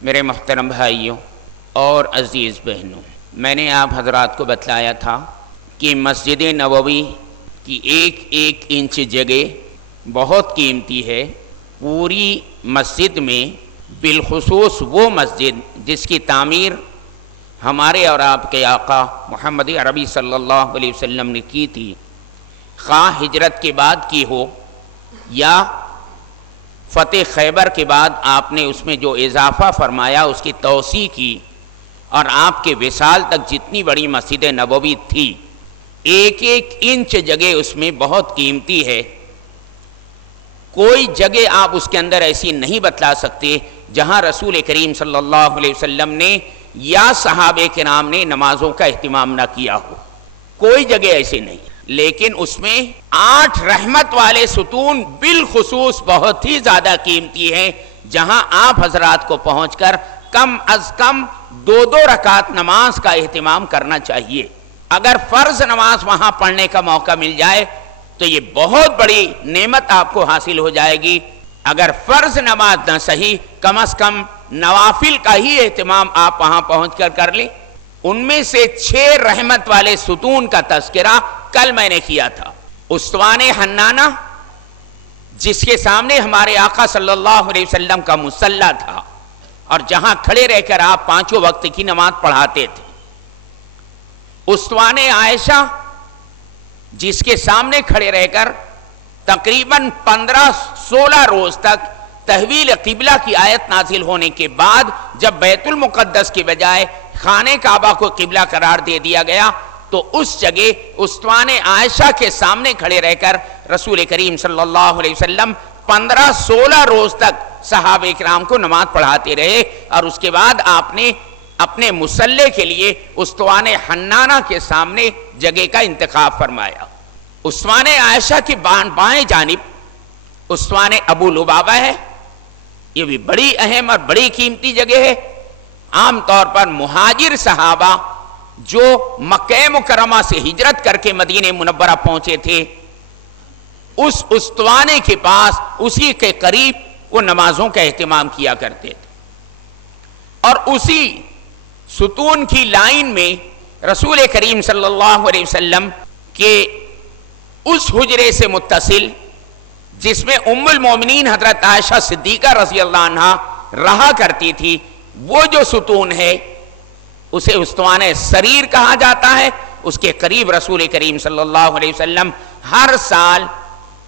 میرے محترم بھائیوں اور عزیز بہنوں، میں نے آپ حضرات کو بتلایا تھا کہ مسجد نبوی کی ایک ایک انچ جگہ بہت قیمتی ہے۔ پوری مسجد میں بالخصوص وہ مسجد جس کی تعمیر ہمارے اور آپ کے آقا محمد عربی صلی اللہ علیہ وسلم نے کی تھی، خواہ ہجرت کے بعد کی ہو یا فتح خیبر کے بعد آپ نے اس میں جو اضافہ فرمایا، اس کی توسیع کی، اور آپ کے وصال تک جتنی بڑی مسجد نبوی تھی، ایک ایک انچ جگہ اس میں بہت قیمتی ہے۔ کوئی جگہ آپ اس کے اندر ایسی نہیں بتلا سکتے جہاں رسول کریم صلی اللہ علیہ وسلم نے یا صحابہ کرام نے نمازوں کا اہتمام نہ کیا ہو، کوئی جگہ ایسی نہیں۔ لیکن اس میں 8 رحمت والے ستون بالخصوص بہت ہی زیادہ قیمتی ہیں، جہاں آپ حضرات کو پہنچ کر کم از کم 2 رکعت نماز کا اہتمام کرنا چاہیے۔ اگر فرض نماز وہاں پڑھنے کا موقع مل جائے تو یہ بہت بڑی نعمت آپ کو حاصل ہو جائے گی۔ اگر فرض نماز نہ صحیح، کم از کم نوافل کا ہی اہتمام آپ وہاں پہنچ کر کر لیں۔ ان میں سے 6 رحمت والے ستون کا تذکرہ کل میں نے کیا تھا۔ استوان حنانہ، جس کے سامنے ہمارے آقا صلی اللہ علیہ وسلم کا مصلی تھا اور جہاں کھڑے رہ کر آپ 5 وقت کی نماز پڑھاتے تھے۔ استوان عائشہ، جس کے سامنے کھڑے رہ کر تقریباً 15-16 روز تک تحویل قبلہ کی آیت نازل ہونے کے بعد جب بیت المقدس کی بجائے خانہ کعبہ کو قبلہ قرار دے دیا گیا، تو اس جگہ استوان عائشہ کے سامنے کھڑے رہ کر رسول کریم صلی اللہ علیہ وسلم 15-16 روز تک صحابہ کرام کو نماز پڑھاتے رہے، اور اس کے بعد آپ نے اپنے مصلی کے لیے استوان حنانہ کے سامنے جگہ کا انتخاب فرمایا۔ استوان عائشہ کی بائیں جانب استوان ابو لبابہ ہے، یہ بھی بڑی اہم اور بڑی قیمتی جگہ ہے۔ عام طور پر مہاجر صحابہ جو مکہ مکرمہ سے ہجرت کر کے مدینہ منورہ پہنچے تھے، اس استوانے کے پاس، اسی کے قریب وہ نمازوں کا اہتمام کیا کرتے تھے، اور اسی ستون کی لائن میں رسول کریم صلی اللہ علیہ وسلم کے اس حجرے سے متصل جس میں ام المومنین حضرت عائشہ صدیقہ رضی اللہ عنہ رہا کرتی تھی، وہ جو ستون ہے اسے استوان سریر کہا جاتا ہے۔ اس کے قریب رسول کریم صلی اللہ علیہ وسلم ہر سال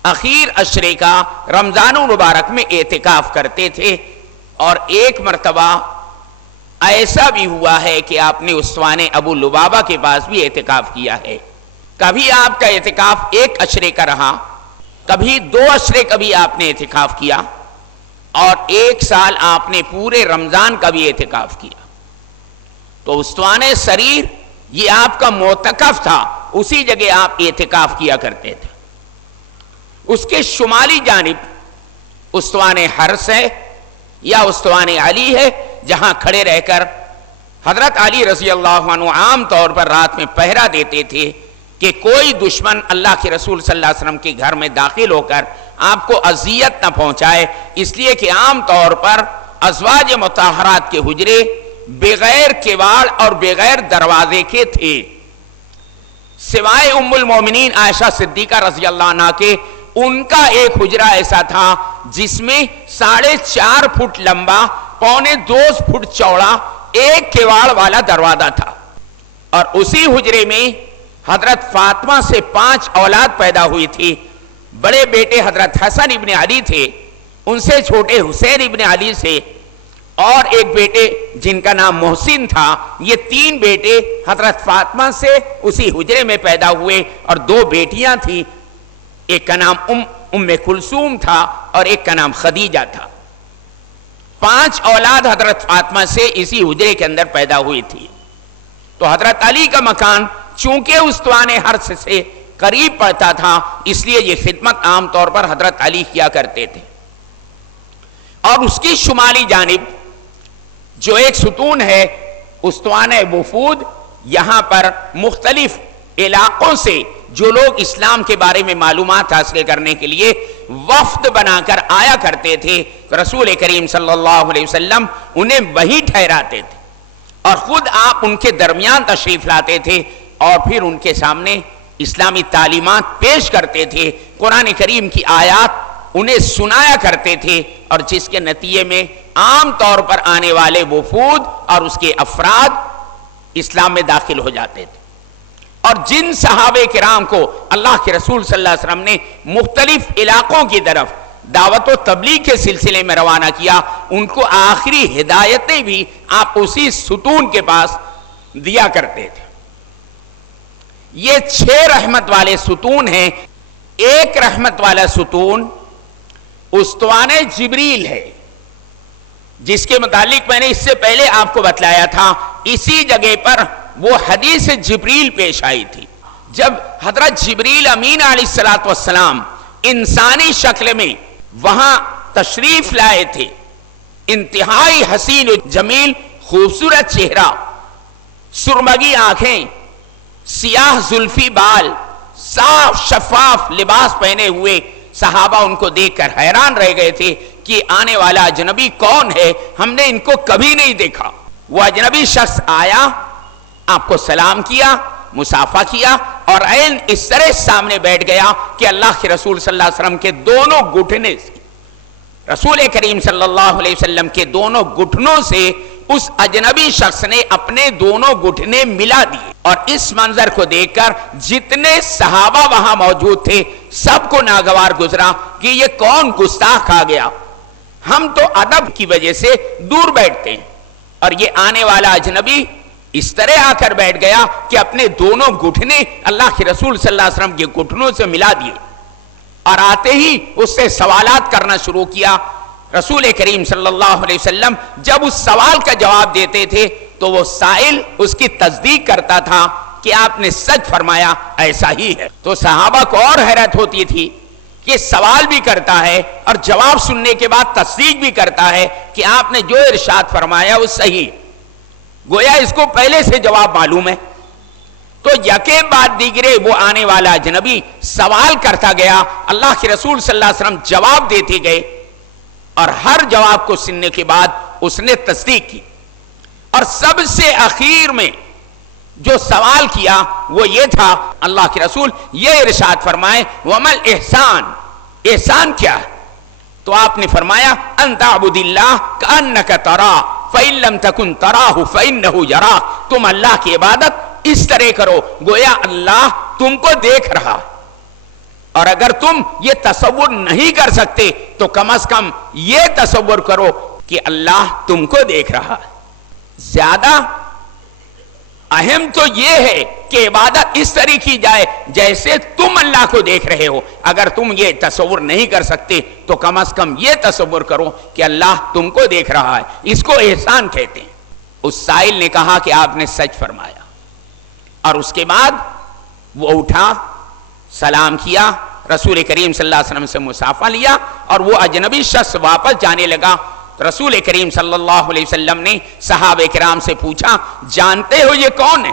اخیر عشرے کا رمضان المبارک میں اعتکاف کرتے تھے، اور ایک مرتبہ ایسا بھی ہوا ہے کہ آپ نے استوان ابو لبابہ کے پاس بھی اعتکاف کیا ہے۔ کبھی آپ کا اعتکاف 1 عشرے کا رہا، کبھی 2 عشرے کا بھی آپ نے اعتکاف کیا، اور 1 سال آپ نے پورے رمضان کا بھی اعتکاف کیا۔ تو استوان سریر یہ آپ کا معتکف تھا، اسی جگہ آپ اعتکاف کیا کرتے تھے۔ اس کے شمالی جانب استوان حرس ہے یا استوان علی ہے، جہاں کھڑے رہ کر حضرت علی رضی اللہ عنہ عام طور پر رات میں پہرا دیتے تھے کہ کوئی دشمن اللہ کے رسول صلی اللہ علیہ وسلم کے گھر میں داخل ہو کر آپ کو اذیت نہ پہنچائے، اس لیے کہ عام طور پر ازواج مطہرات کے حجرے بغیر کواڑ اور بغیر دروازے کے تھے، سوائے ام المومنین عائشہ صدیقہ رضی اللہ عنہ کے۔ ان کا ایک حجرہ ایسا تھا جس میں 4.5 فٹ لمبا، 1.25 فٹ چوڑا ایک کواڑ والا دروازہ تھا، اور اسی حجرے میں حضرت فاطمہ سے 5 اولاد پیدا ہوئی تھی۔ بڑے بیٹے حضرت حسن ابن علی تھے، ان سے چھوٹے حسین ابن علی سے، اور ایک بیٹے جن کا نام محسن تھا۔ یہ 3 بیٹے حضرت فاطمہ سے اسی حجرے میں پیدا ہوئے، اور 2 بیٹیاں تھیں، ایک کا نام ام کلثوم تھا اور ایک کا نام خدیجہ تھا۔ 5 اولاد حضرت فاطمہ سے اسی حجرے کے اندر پیدا ہوئی تھی۔ تو حضرت علی کا مکان چونکہ استوان حرس سے قریب پڑتا تھا، اس لیے یہ خدمت عام طور پر حضرت علی کیا کرتے تھے۔ اور اس کی شمالی جانب جو ایک ستون ہے استوان وفود، یہاں پر مختلف علاقوں سے جو لوگ اسلام کے بارے میں معلومات حاصل کرنے کے لیے وفد بنا کر آیا کرتے تھے، رسول کریم صلی اللہ علیہ وسلم انہیں وہی ٹھہراتے تھے اور خود آپ ان کے درمیان تشریف لاتے تھے اور پھر ان کے سامنے اسلامی تعلیمات پیش کرتے تھے، قرآن کریم کی آیات انہیں سنایا کرتے تھے، اور جس کے نتیجے میں عام طور پر آنے والے وفود اور اس کے افراد اسلام میں داخل ہو جاتے تھے۔ اور جن صحابہ کرام کو اللہ کے رسول صلی اللہ علیہ وسلم نے مختلف علاقوں کی طرف دعوت و تبلیغ کے سلسلے میں روانہ کیا، ان کو آخری ہدایتیں بھی آپ اسی ستون کے پاس دیا کرتے تھے۔ یہ 6 رحمت والے ستون ہیں۔ ایک رحمت والا ستون استوانِ جبریل ہے، جس کے متعلق میں نے اس سے پہلے آپ کو بتلایا تھا، اسی جگہ پر وہ حدیث جبریل پیش آئی تھی جب حضرت جبریل امین علیہ السلام انسانی شکل میں وہاں تشریف لائے تھے۔ انتہائی حسین و جمیل خوبصورت چہرہ، سرمگی آنکھیں، سیاہ زلفی بال، صاف شفاف لباس پہنے ہوئے صحابہ ان کو دیکھ کر حیران رہ گئے تھے کہ آنے والا اجنبی کون ہے، ہم نے ان کو کبھی نہیں دیکھا۔ وہ اجنبی شخص آیا، آپ کو سلام کیا، مصافحہ کیا، اور عین اس طرح سامنے بیٹھ گیا کہ اللہ کے رسول صلی اللہ علیہ وسلم کے دونوں گھٹنے سے، رسول کریم صلی اللہ علیہ وسلم کے دونوں گھٹنوں سے اس اجنبی شخص نے اپنے دونوں گھٹنے ملا دیے۔ اور اس منظر کو دیکھ کر جتنے صحابہ وہاں موجود تھے سب کو ناگوار گزرا کہ یہ کون گستاخ آ گیا، ہم تو ادب کی وجہ سے دور بیٹھتے ہیں، اور یہ آنے والا اجنبی اس طرح آ کر بیٹھ گیا کہ اپنے دونوں گھٹنے اللہ کے رسول صلی اللہ علیہ وسلم کے گھٹنوں سے ملا دیے، اور آتے ہی اس سے سوالات کرنا شروع کیا۔ رسول کریم صلی اللہ علیہ وسلم جب اس سوال کا جواب دیتے تھے تو وہ سائل اس کی تصدیق کرتا تھا کہ آپ نے سچ فرمایا، ایسا ہی ہے۔ تو صحابہ کو اور حیرت ہوتی تھی کہ سوال بھی کرتا ہے اور جواب سننے کے بعد تصدیق بھی کرتا ہے کہ آپ نے جو ارشاد فرمایا وہ صحیح، گویا اس کو پہلے سے جواب معلوم ہے۔ تو یکے بعد دیگرے وہ آنے والا اجنبی سوال کرتا گیا، اللہ کے رسول صلی اللہ علیہ وسلم جواب دیتے گئے، اور ہر جواب کو سننے کے بعد اس نے تصدیق کی۔ اور سب سے اخیر میں جو سوال کیا وہ یہ تھا، اللہ کے رسول یہ ارشاد فرمائے وَمَا الْإِحْسَانِ، احسان کیا ہے؟ تو آپ نے فرمایا أَن تَعْبُدِ اللَّهَ كَأَنَّكَ تَرَاهُ فَإِن لَّمْ تَكُن تَرَاهُ فَإِنَّهُ يَرَاكَ، تم اللہ کی عبادت اس طرح کرو گویا اللہ تم کو دیکھ رہا، اور اگر تم یہ تصور نہیں کر سکتے تو کم از کم یہ تصور کرو کہ اللہ تم کو دیکھ رہا ہے۔ زیادہ اہم تو یہ ہے کہ عبادت اس طرح کی جائے جیسے تم اللہ کو دیکھ رہے ہو۔ اگر تم یہ تصور نہیں کر سکتے تو کم از کم یہ تصور کرو کہ اللہ تم کو دیکھ رہا ہے، اس کو احسان کہتے ہیں۔ اس سائل نے کہا کہ آپ نے سچ فرمایا، اور اس کے بعد وہ اٹھا، سلام کیا، رسول کریم صلی اللہ علیہ وسلم سے مصافحہ لیا، اور وہ اجنبی شخص واپس جانے لگا۔ رسول کریم صلی اللہ علیہ وسلم نے صحابہ کرام سے پوچھا جانتے ہو یہ کون ہے؟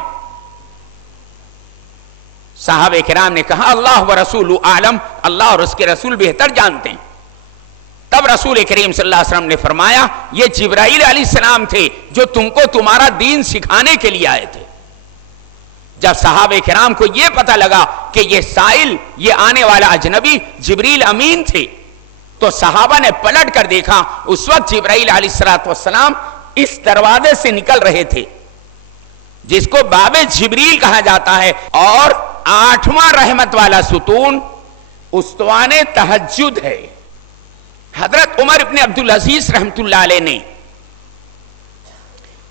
صحابہ کرام نے کہا اللہ و رسول عالم، اللہ اور اس کے رسول بہتر جانتے ہیں۔ تب رسول کریم صلی اللہ علیہ وسلم نے فرمایا یہ جبرائیل علیہ السلام تھے جو تم کو تمہارا دین سکھانے کے لیے آئے تھے۔ جب صحابہ کرام کو یہ پتہ لگا کہ یہ سائل، یہ آنے والا اجنبی جبریل امین تھے، تو صحابہ نے پلٹ کر دیکھا، اس وقت جبرائیل علیہ السلام اس دروازے سے نکل رہے تھے جس کو باب جبریل کہا جاتا ہے، اور 8واں رحمت والا ستون استوان تہجد ہے۔ حضرت عمر ابن عبدالعزیز رحمت اللہ علیہ نے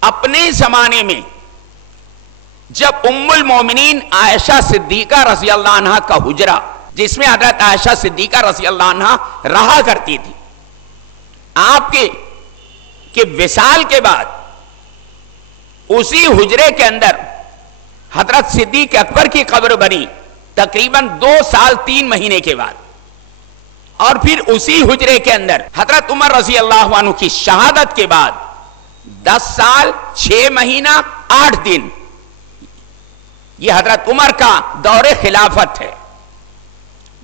اپنے زمانے میں جب ام المومنین عائشہ صدیقہ رضی اللہ عنہ کا حجرہ، جس میں حضرت عائشہ صدیقہ رضی اللہ عنہ رہا کرتی تھی، آپ کے وصال کے بعد اسی حجرے کے اندر حضرت صدیق اکبر کی قبر بنی تقریباً 2 سال 3 مہینے کے بعد، اور پھر اسی حجرے کے اندر حضرت عمر رضی اللہ عنہ کی شہادت کے بعد 10 سال 6 مہینہ 8 دن یہ حضرت عمر کا دور خلافت ہے.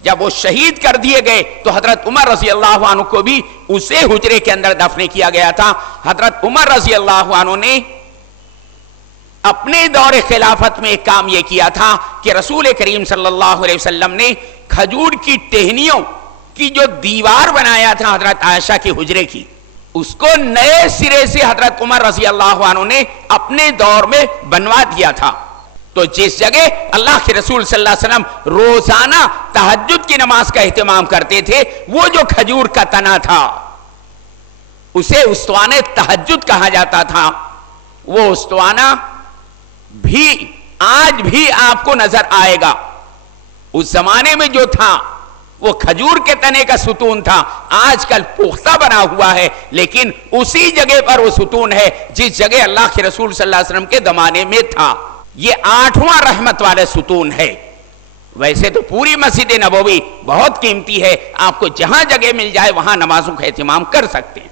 جب وہ شہید کر دیے گئے تو حضرت عمر رضی اللہ عنہ کو بھی اسے حجرے کے اندر دفن کیا گیا تھا. حضرت عمر رضی اللہ عنہ نے اپنے دور خلافت میں ایک کام یہ کیا تھا کہ رسول کریم صلی اللہ علیہ وسلم نے کھجور کی ٹہنیوں کی جو دیوار بنایا تھا حضرت عائشہ کے حجرے کی، اس کو نئے سرے سے حضرت عمر رضی اللہ عنہ نے اپنے دور میں بنوا دیا تھا. تو جس جگہ اللہ کے رسول صلی اللہ علیہ وسلم روزانہ تہجد کی نماز کا اہتمام کرتے تھے، وہ جو کھجور کا تنا تھا اسے استوانِ تہجد کہا جاتا تھا. وہ استوانہ بھی آج بھی آپ کو نظر آئے گا. اس زمانے میں جو تھا وہ کھجور کے تنے کا ستون تھا، آج کل پختہ بنا ہوا ہے، لیکن اسی جگہ پر وہ ستون ہے جس جگہ اللہ کے رسول صلی اللہ علیہ وسلم کے زمانے میں تھا. یہ 8واں رحمت والے ستون ہے. ویسے تو پوری مسجد نبوی بہت قیمتی ہے، آپ کو جہاں جگہ مل جائے وہاں نمازوں کا اہتمام کر سکتے ہیں.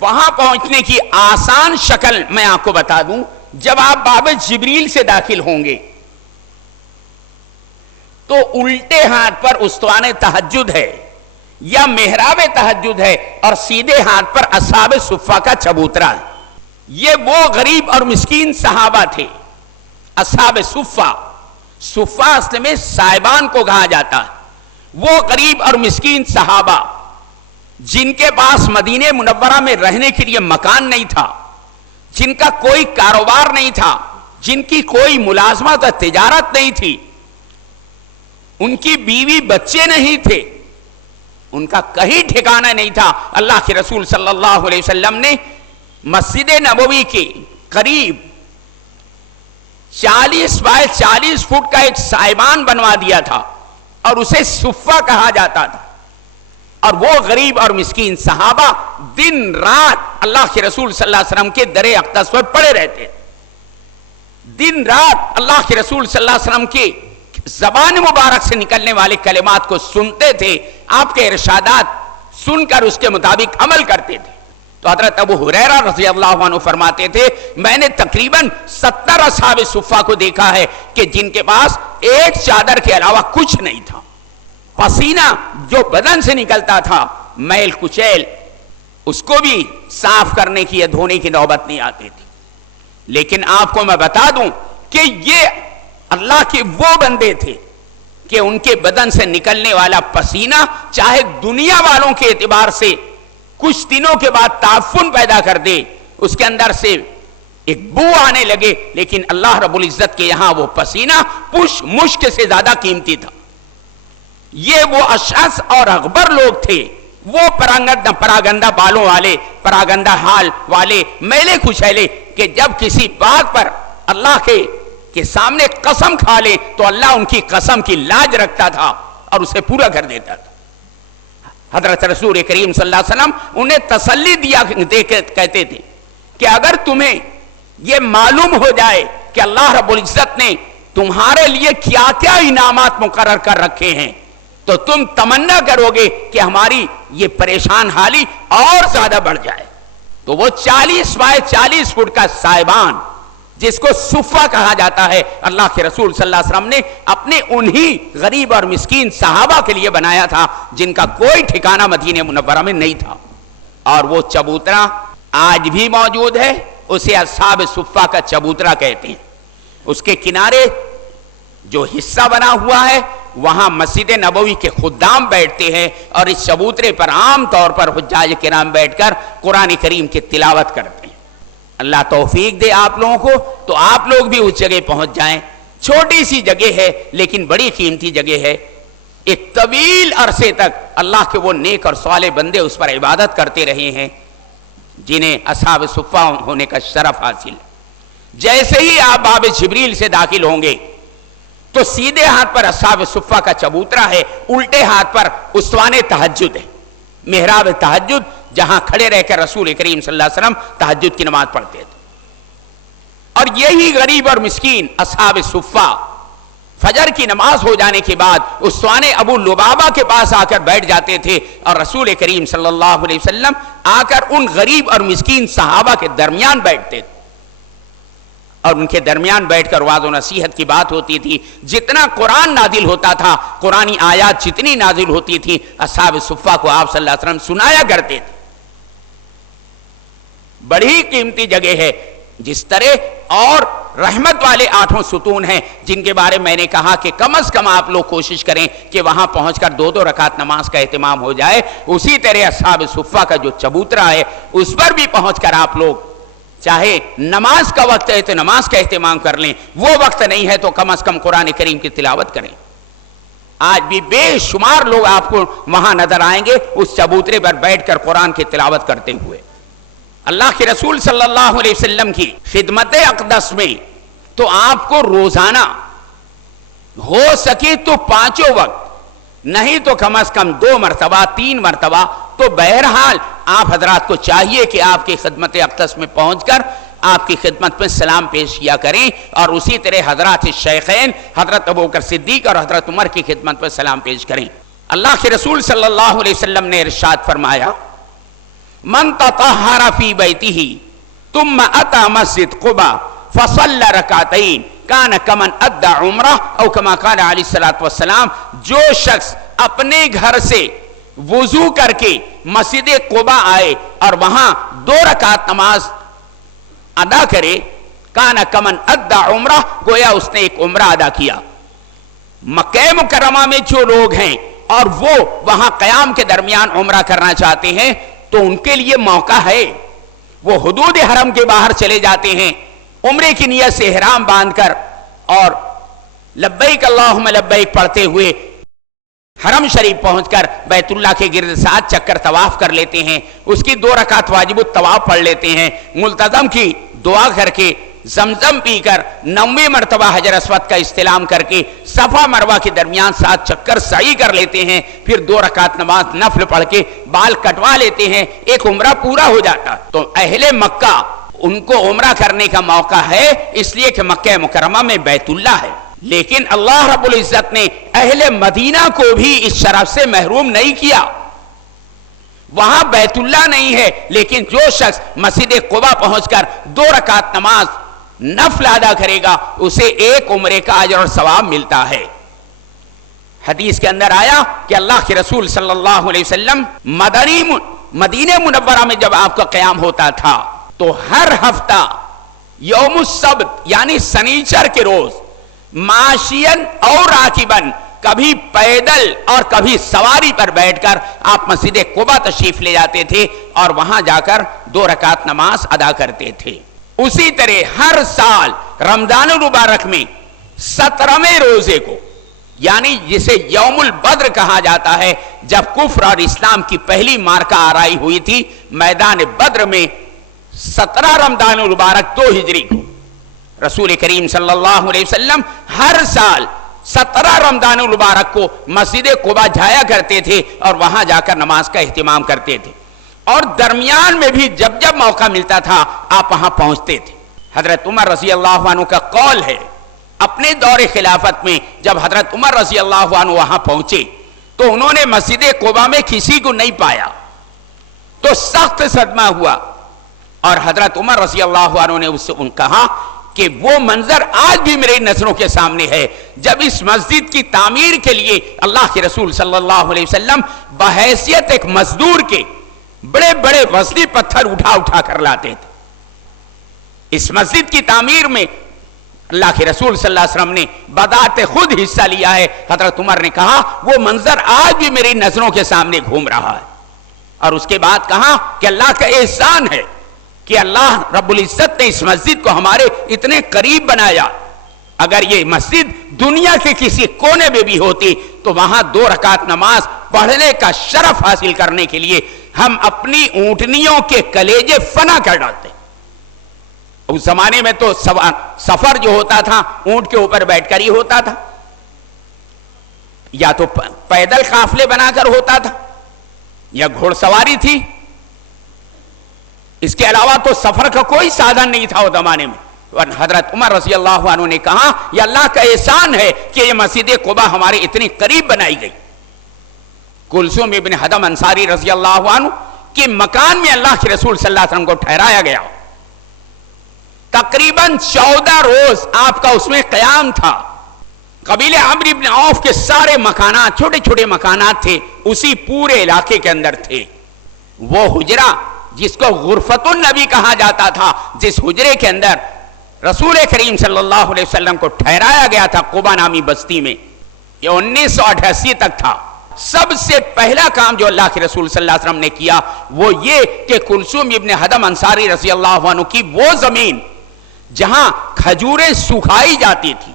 وہاں پہنچنے کی آسان شکل میں آپ کو بتا دوں. جب آپ باب جبریل سے داخل ہوں گے تو الٹے ہاتھ پر استوانِ تہجد ہے یا محراب تہجد ہے، اور سیدھے ہاتھ پر اصحاب صفہ کا چبوترا ہے. یہ وہ غریب اور مسکین صحابہ تھے. اصحاب صفہ، صفہ اصل میں صاحبان کو کہا جاتا ہے. وہ غریب اور مسکین صحابہ جن کے پاس مدینہ منورہ میں رہنے کے لیے مکان نہیں تھا، جن کا کوئی کاروبار نہیں تھا، جن کی کوئی ملازمت اور تجارت نہیں تھی، ان کی بیوی بچے نہیں تھے، ان کا کہیں ٹھکانہ نہیں تھا. اللہ کے رسول صلی اللہ علیہ وسلم نے مسجد نبوی کے قریب 40 بائی 40 فٹ کا ایک سائبان بنوا دیا تھا اور اسے صفہ کہا جاتا تھا. اور وہ غریب اور مسکین صحابہ دن رات اللہ کے رسول صلی اللہ علیہ وسلم کے در اقدس پر پڑے رہتے. دن رات اللہ کے رسول صلی اللہ علیہ وسلم کی زبان مبارک سے نکلنے والے کلمات کو سنتے تھے، آپ کے ارشادات سن کر اس کے مطابق عمل کرتے تھے. تو حضرت ابو ہریرہ رضی اللہ عنہ فرماتے تھے میں نے تقریباً 70 اصحاب صفہ کو دیکھا ہے کہ جن کے پاس ایک چادر کے علاوہ کچھ نہیں تھا. پسینہ جو بدن سے نکلتا تھا، میل کچیل، اس کو بھی صاف کرنے کی یا دھونے کی نوبت نہیں آتی تھی. لیکن آپ کو میں بتا دوں کہ یہ اللہ کے وہ بندے تھے کہ ان کے بدن سے نکلنے والا پسینہ چاہے دنیا والوں کے اعتبار سے کچھ دنوں کے بعد تعفن پیدا کر دے، اس کے اندر سے ایک بو آنے لگے، لیکن اللہ رب العزت کے یہاں وہ پسینہ مشک سے زیادہ قیمتی تھا. یہ وہ اشعث اور اغبر لوگ تھے، وہ پراگندہ بالوں والے، پراگندہ حال والے، میلے کچیلے، کہ جب کسی بات پر اللہ کے سامنے قسم کھا لے تو اللہ ان کی قسم کی لاج رکھتا تھا اور اسے پورا کر دیتا تھا. حضرت رسول کریم صلی اللہ علیہ وسلم انہیں تسلی دیا کہتے تھے کہ اگر تمہیں یہ معلوم ہو جائے کہ اللہ رب العزت نے تمہارے لیے کیا کیا انعامات مقرر کر رکھے ہیں تو تم تمنا کرو گے کہ ہماری یہ پریشان حالی اور زیادہ بڑھ جائے. تو وہ 40 بائی 40 فٹ کا سائبان جس کو صفہ کہا جاتا ہے، اللہ کے رسول صلی اللہ علیہ وسلم نے اپنے انہی غریب اور مسکین صحابہ کے لیے بنایا تھا جن کا کوئی ٹھکانہ مدینہ منورہ میں نہیں تھا. اور وہ چبوترا آج بھی موجود ہے، اسے اصحاب صفہ کا چبوترا کہتے ہیں. اس کے کنارے جو حصہ بنا ہوا ہے وہاں مسجد نبوی کے خدام بیٹھتے ہیں اور اس چبوترے پر عام طور پر حجاج کرام بیٹھ کر قرآن کریم کی تلاوت کرتے ہیں. اللہ توفیق دے آپ لوگوں کو تو آپ لوگ بھی اس جگہ پہنچ جائیں. چھوٹی سی جگہ ہے لیکن بڑی قیمتی جگہ ہے. ایک طویل عرصے تک اللہ کے وہ نیک اور صالح بندے اس پر عبادت کرتے رہے ہیں جنہیں اصحاب صفہ ہونے کا شرف حاصل. جیسے ہی آپ باب جبریل سے داخل ہوں گے تو سیدھے ہاتھ پر اصحاب صفہ کا چبوترا ہے، الٹے ہاتھ پر استوانِ تہجد ہے، محراب تہجد، جہاں کھڑے رہ کر رسول کریم صلی اللہ علیہ وسلم تہجد کی نماز پڑھتے تھے. اور یہی غریب اور مسکین اصحاب صفہ فجر کی نماز ہو جانے کے بعد استوانِ ابو لبابہ کے پاس آ کر بیٹھ جاتے تھے اور رسول کریم صلی اللہ علیہ وسلم آ کر ان غریب اور مسکین صحابہ کے درمیان بیٹھتے تھے اور ان کے درمیان بیٹھ کر واعظ و نصیحت کی بات ہوتی تھی. جتنا قرآن نازل ہوتا تھا، قرآنی آیات جتنی نازل ہوتی تھی، اصحاب صفہ کو آپ صلی اللہ علیہ وسلم سنایا کرتے تھے. بڑی قیمتی جگہ ہے. جس طرح اور رحمت والے 8 ستون ہیں جن کے بارے میں نے کہا کہ کم از کم آپ لوگ کوشش کریں کہ وہاں پہنچ کر 2 رکعت نماز کا اہتمام ہو جائے، اسی طرح اصحاب صفہ کا جو چبوترا ہے اس پر بھی پہنچ کر آپ لوگ چاہے نماز کا وقت ہے تو نماز کا اہتمام کر لیں، وہ وقت نہیں ہے تو کم از کم قرآن کریم کی تلاوت کریں. آج بھی بے شمار لوگ آپ کو وہاں نظر آئیں گے اس چبوترے پر بیٹھ کر قرآن کی تلاوت کرتے ہوئے. اللہ کے رسول صلی اللہ علیہ وسلم کی خدمت اقدس میں تو آپ کو روزانہ ہو سکے تو 5 وقت، نہیں تو کم از کم 2 مرتبہ 3 مرتبہ تو بہرحال آپ حضرات کو چاہیے کہ آپ کی خدمت اقدس میں پہنچ کر آپ کی خدمت میں سلام پیش کیا کریں، اور اسی طرح حضرات شیخین حضرت ابوبکر صدیق اور حضرت عمر کی خدمت میں سلام پیش کریں. اللہ کے رسول صلی اللہ علیہ وسلم نے ارشاد فرمایا، من تطہر فی بیتہ ثم اتی مسجد قباء فصلی رکعتین کان کمن ادى عمرہ او کما قال علیہ الصلوۃ والسلام، جو شخص اپنے گھر سے وضو کر کے مسجد قباء آئے اور وہاں 2 رکعت نماز ادا کرے، کان کمن ادى عمرہ، گویا اس نے ایک عمرہ ادا کیا. مکہ مکرمہ میں جو لوگ ہیں اور وہ وہاں قیام کے درمیان عمرہ کرنا چاہتے ہیں تو ان کے لیے موقع ہے. وہ حدود حرم کے باہر چلے جاتے ہیں عمرے کی نیت سے احرام باندھ کر اور لبیک اللہم لبیک پڑھتے ہوئے حرم شریف پہنچ کر بیت اللہ کے گرد 7 چکر طواف کر لیتے ہیں، اس کی 2 رکعت واجب الطواف پڑھ لیتے ہیں، ملتزم کی دعا کر کے زمزم پی کر 90 مرتبہ حجر اسود کا استلام کر کے صفا مروہ کے درمیان 7 چکر سعی کر لیتے ہیں، پھر 2 رکعت نماز نفل پڑھ کے بال کٹوا لیتے ہیں، ایک عمرہ پورا ہو جاتا. تو اہل مکہ ان کو عمرہ کرنے کا موقع ہے اس لیے کہ مکہ مکرمہ میں بیت اللہ ہے. لیکن اللہ رب العزت نے اہل مدینہ کو بھی اس شرف سے محروم نہیں کیا. وہاں بیت اللہ نہیں ہے لیکن جو شخص مسجد قباء پہنچ کر 2 رکعت نماز نفل ادا کرے گا اسے 1 عمرے کا اجر اور ثواب ملتا ہے. حدیث کے اندر آیا کہ اللہ کے رسول صلی اللہ علیہ وسلم مدینہ منورہ میں جب آپ کا قیام ہوتا تھا تو ہر ہفتہ یوم السبت یعنی سنیچر کے روز ماشین اور راکبن، کبھی پیدل اور کبھی سواری پر بیٹھ کر آپ مسجد قباء تشریف لے جاتے تھے اور وہاں جا کر 2 رکعت نماز ادا کرتے تھے. اسی طرح ہر سال رمضان المبارک میں 17ویں روزے کو یعنی جسے یوم البدر کہا جاتا ہے، جب کفر اور اسلام کی پہلی مارکہ آرائی ہوئی تھی میدان بدر میں 17 رمضان المبارک 2 ہجری کو رسول کریم صلی اللہ علیہ وسلم ہر سال 17 رمضان المبارک کو مسجد قباء جایا کرتے تھے اور وہاں جا کر نماز کا اہتمام کرتے تھے، اور درمیان میں بھی جب جب موقع ملتا تھا آپ وہاں پہنچتے تھے. حضرت عمر رضی اللہ عنہ کا قول ہے اپنے دور خلافت میں جب حضرت عمر رضی اللہ عنہ وہاں پہنچے تو انہوں نے مسجد قباء میں کسی کو نہیں پایا تو سخت صدمہ ہوا، اور حضرت عمر رضی اللہ عنہ نے اس سے کہا کہ وہ منظر آج بھی میری نظروں کے سامنے ہے جب اس مسجد کی تعمیر کے لیے اللہ کے رسول صلی اللہ علیہ وسلم بحیثیت ایک مزدور کے بڑے بڑے وزنی پتھر اٹھا اٹھا کر لاتے تھے. اس مسجد کی تعمیر میں اللہ کے رسول صلی اللہ علیہ وسلم نے بذات خود حصہ لیا ہے. حضرت عمر نے کہا وہ منظر آج بھی میری نظروں کے سامنے گھوم رہا ہے، اور اس کے بعد کہا کہ اللہ کا احسان ہے کہ اللہ رب العزت نے اس مسجد کو ہمارے اتنے قریب بنایا. اگر یہ مسجد دنیا کے کسی کونے میں بھی ہوتی تو وہاں 2 رکعت نماز پڑھنے کا شرف حاصل کرنے کے لیے ہم اپنی اونٹنیوں کے کلیجے فنا کر ڈالتے. اس زمانے میں تو سفر جو ہوتا تھا اونٹ کے اوپر بیٹھ کر ہی ہوتا تھا، یا تو پیدل قافلے بنا کر ہوتا تھا یا گھوڑ سواری تھی، اس کے علاوہ تو سفر کا کوئی سادھن نہیں تھا اس زمانے میں. اور حضرت عمر رضی اللہ عنہ نے کہا یہ اللہ کا احسان ہے کہ یہ مسجد قباء ہمارے اتنی قریب بنائی گئی. کلثوم ابن حدم انصاری رضی اللہ عنہ کے مکان میں اللہ کے رسول صلی اللہ علیہ وسلم کو ٹھہرایا گیا تقریباً 14 روز آپ کا اس میں قیام تھا. قبیلے عمرو بن عوف کے سارے مکانات، چھوٹے چھوٹے مکانات تھے، اسی پورے علاقے کے اندر تھے. وہ حجرہ جس کو غرفت النبی کہا جاتا تھا، جس حجرے کے اندر رسول کریم صلی اللہ علیہ وسلم کو ٹھہرایا گیا تھا قبا نامی بستی میں، یہ 1988 تک تھا. سب سے پہلا کام جو اللہ کے رسول صلی اللہ علیہ وسلم نے کیا وہ یہ کہ کلثوم ابن حدم انصاری رضی اللہ عنہ کی وہ زمین جہاں کھجوریں سکھائی جاتی تھی،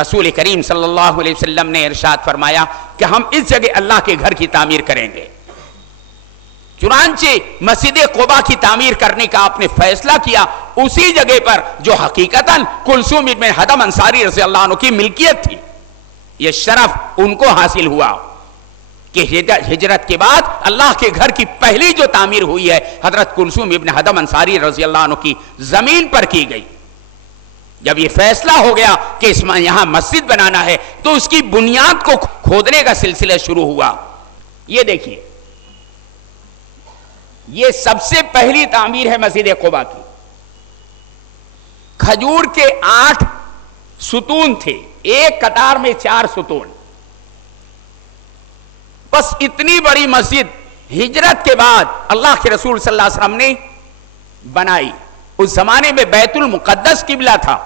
رسول کریم صلی اللہ علیہ وسلم نے ارشاد فرمایا کہ ہم اس جگہ اللہ کے گھر کی تعمیر کریں گے. چنانچہ مسجد قباء کی تعمیر کرنے کا آپ نے فیصلہ کیا اسی جگہ پر جو حقیقتاً کلثوم ابن حدم انصاری رضی اللہ عنہ کی ملکیت تھی. یہ شرف ان کو حاصل ہوا کہ ہجرت کے بعد اللہ کے گھر کی پہلی جو تعمیر ہوئی ہے حضرت کلثوم ابن حدم انصاری رضی اللہ عنہ کی زمین پر کی گئی. جب یہ فیصلہ ہو گیا کہ اس میں یہاں مسجد بنانا ہے تو اس کی بنیاد کو کھودنے کا سلسلہ شروع ہوا. یہ دیکھیے، یہ سب سے پہلی تعمیر ہے مسجد قباء کی. کھجور کے 8 ستون تھے، ایک قطار میں 4 ستون. بس اتنی بڑی مسجد ہجرت کے بعد اللہ کے رسول صلی اللہ علیہ وسلم نے بنائی. اس زمانے میں بیت المقدس قبلہ تھا،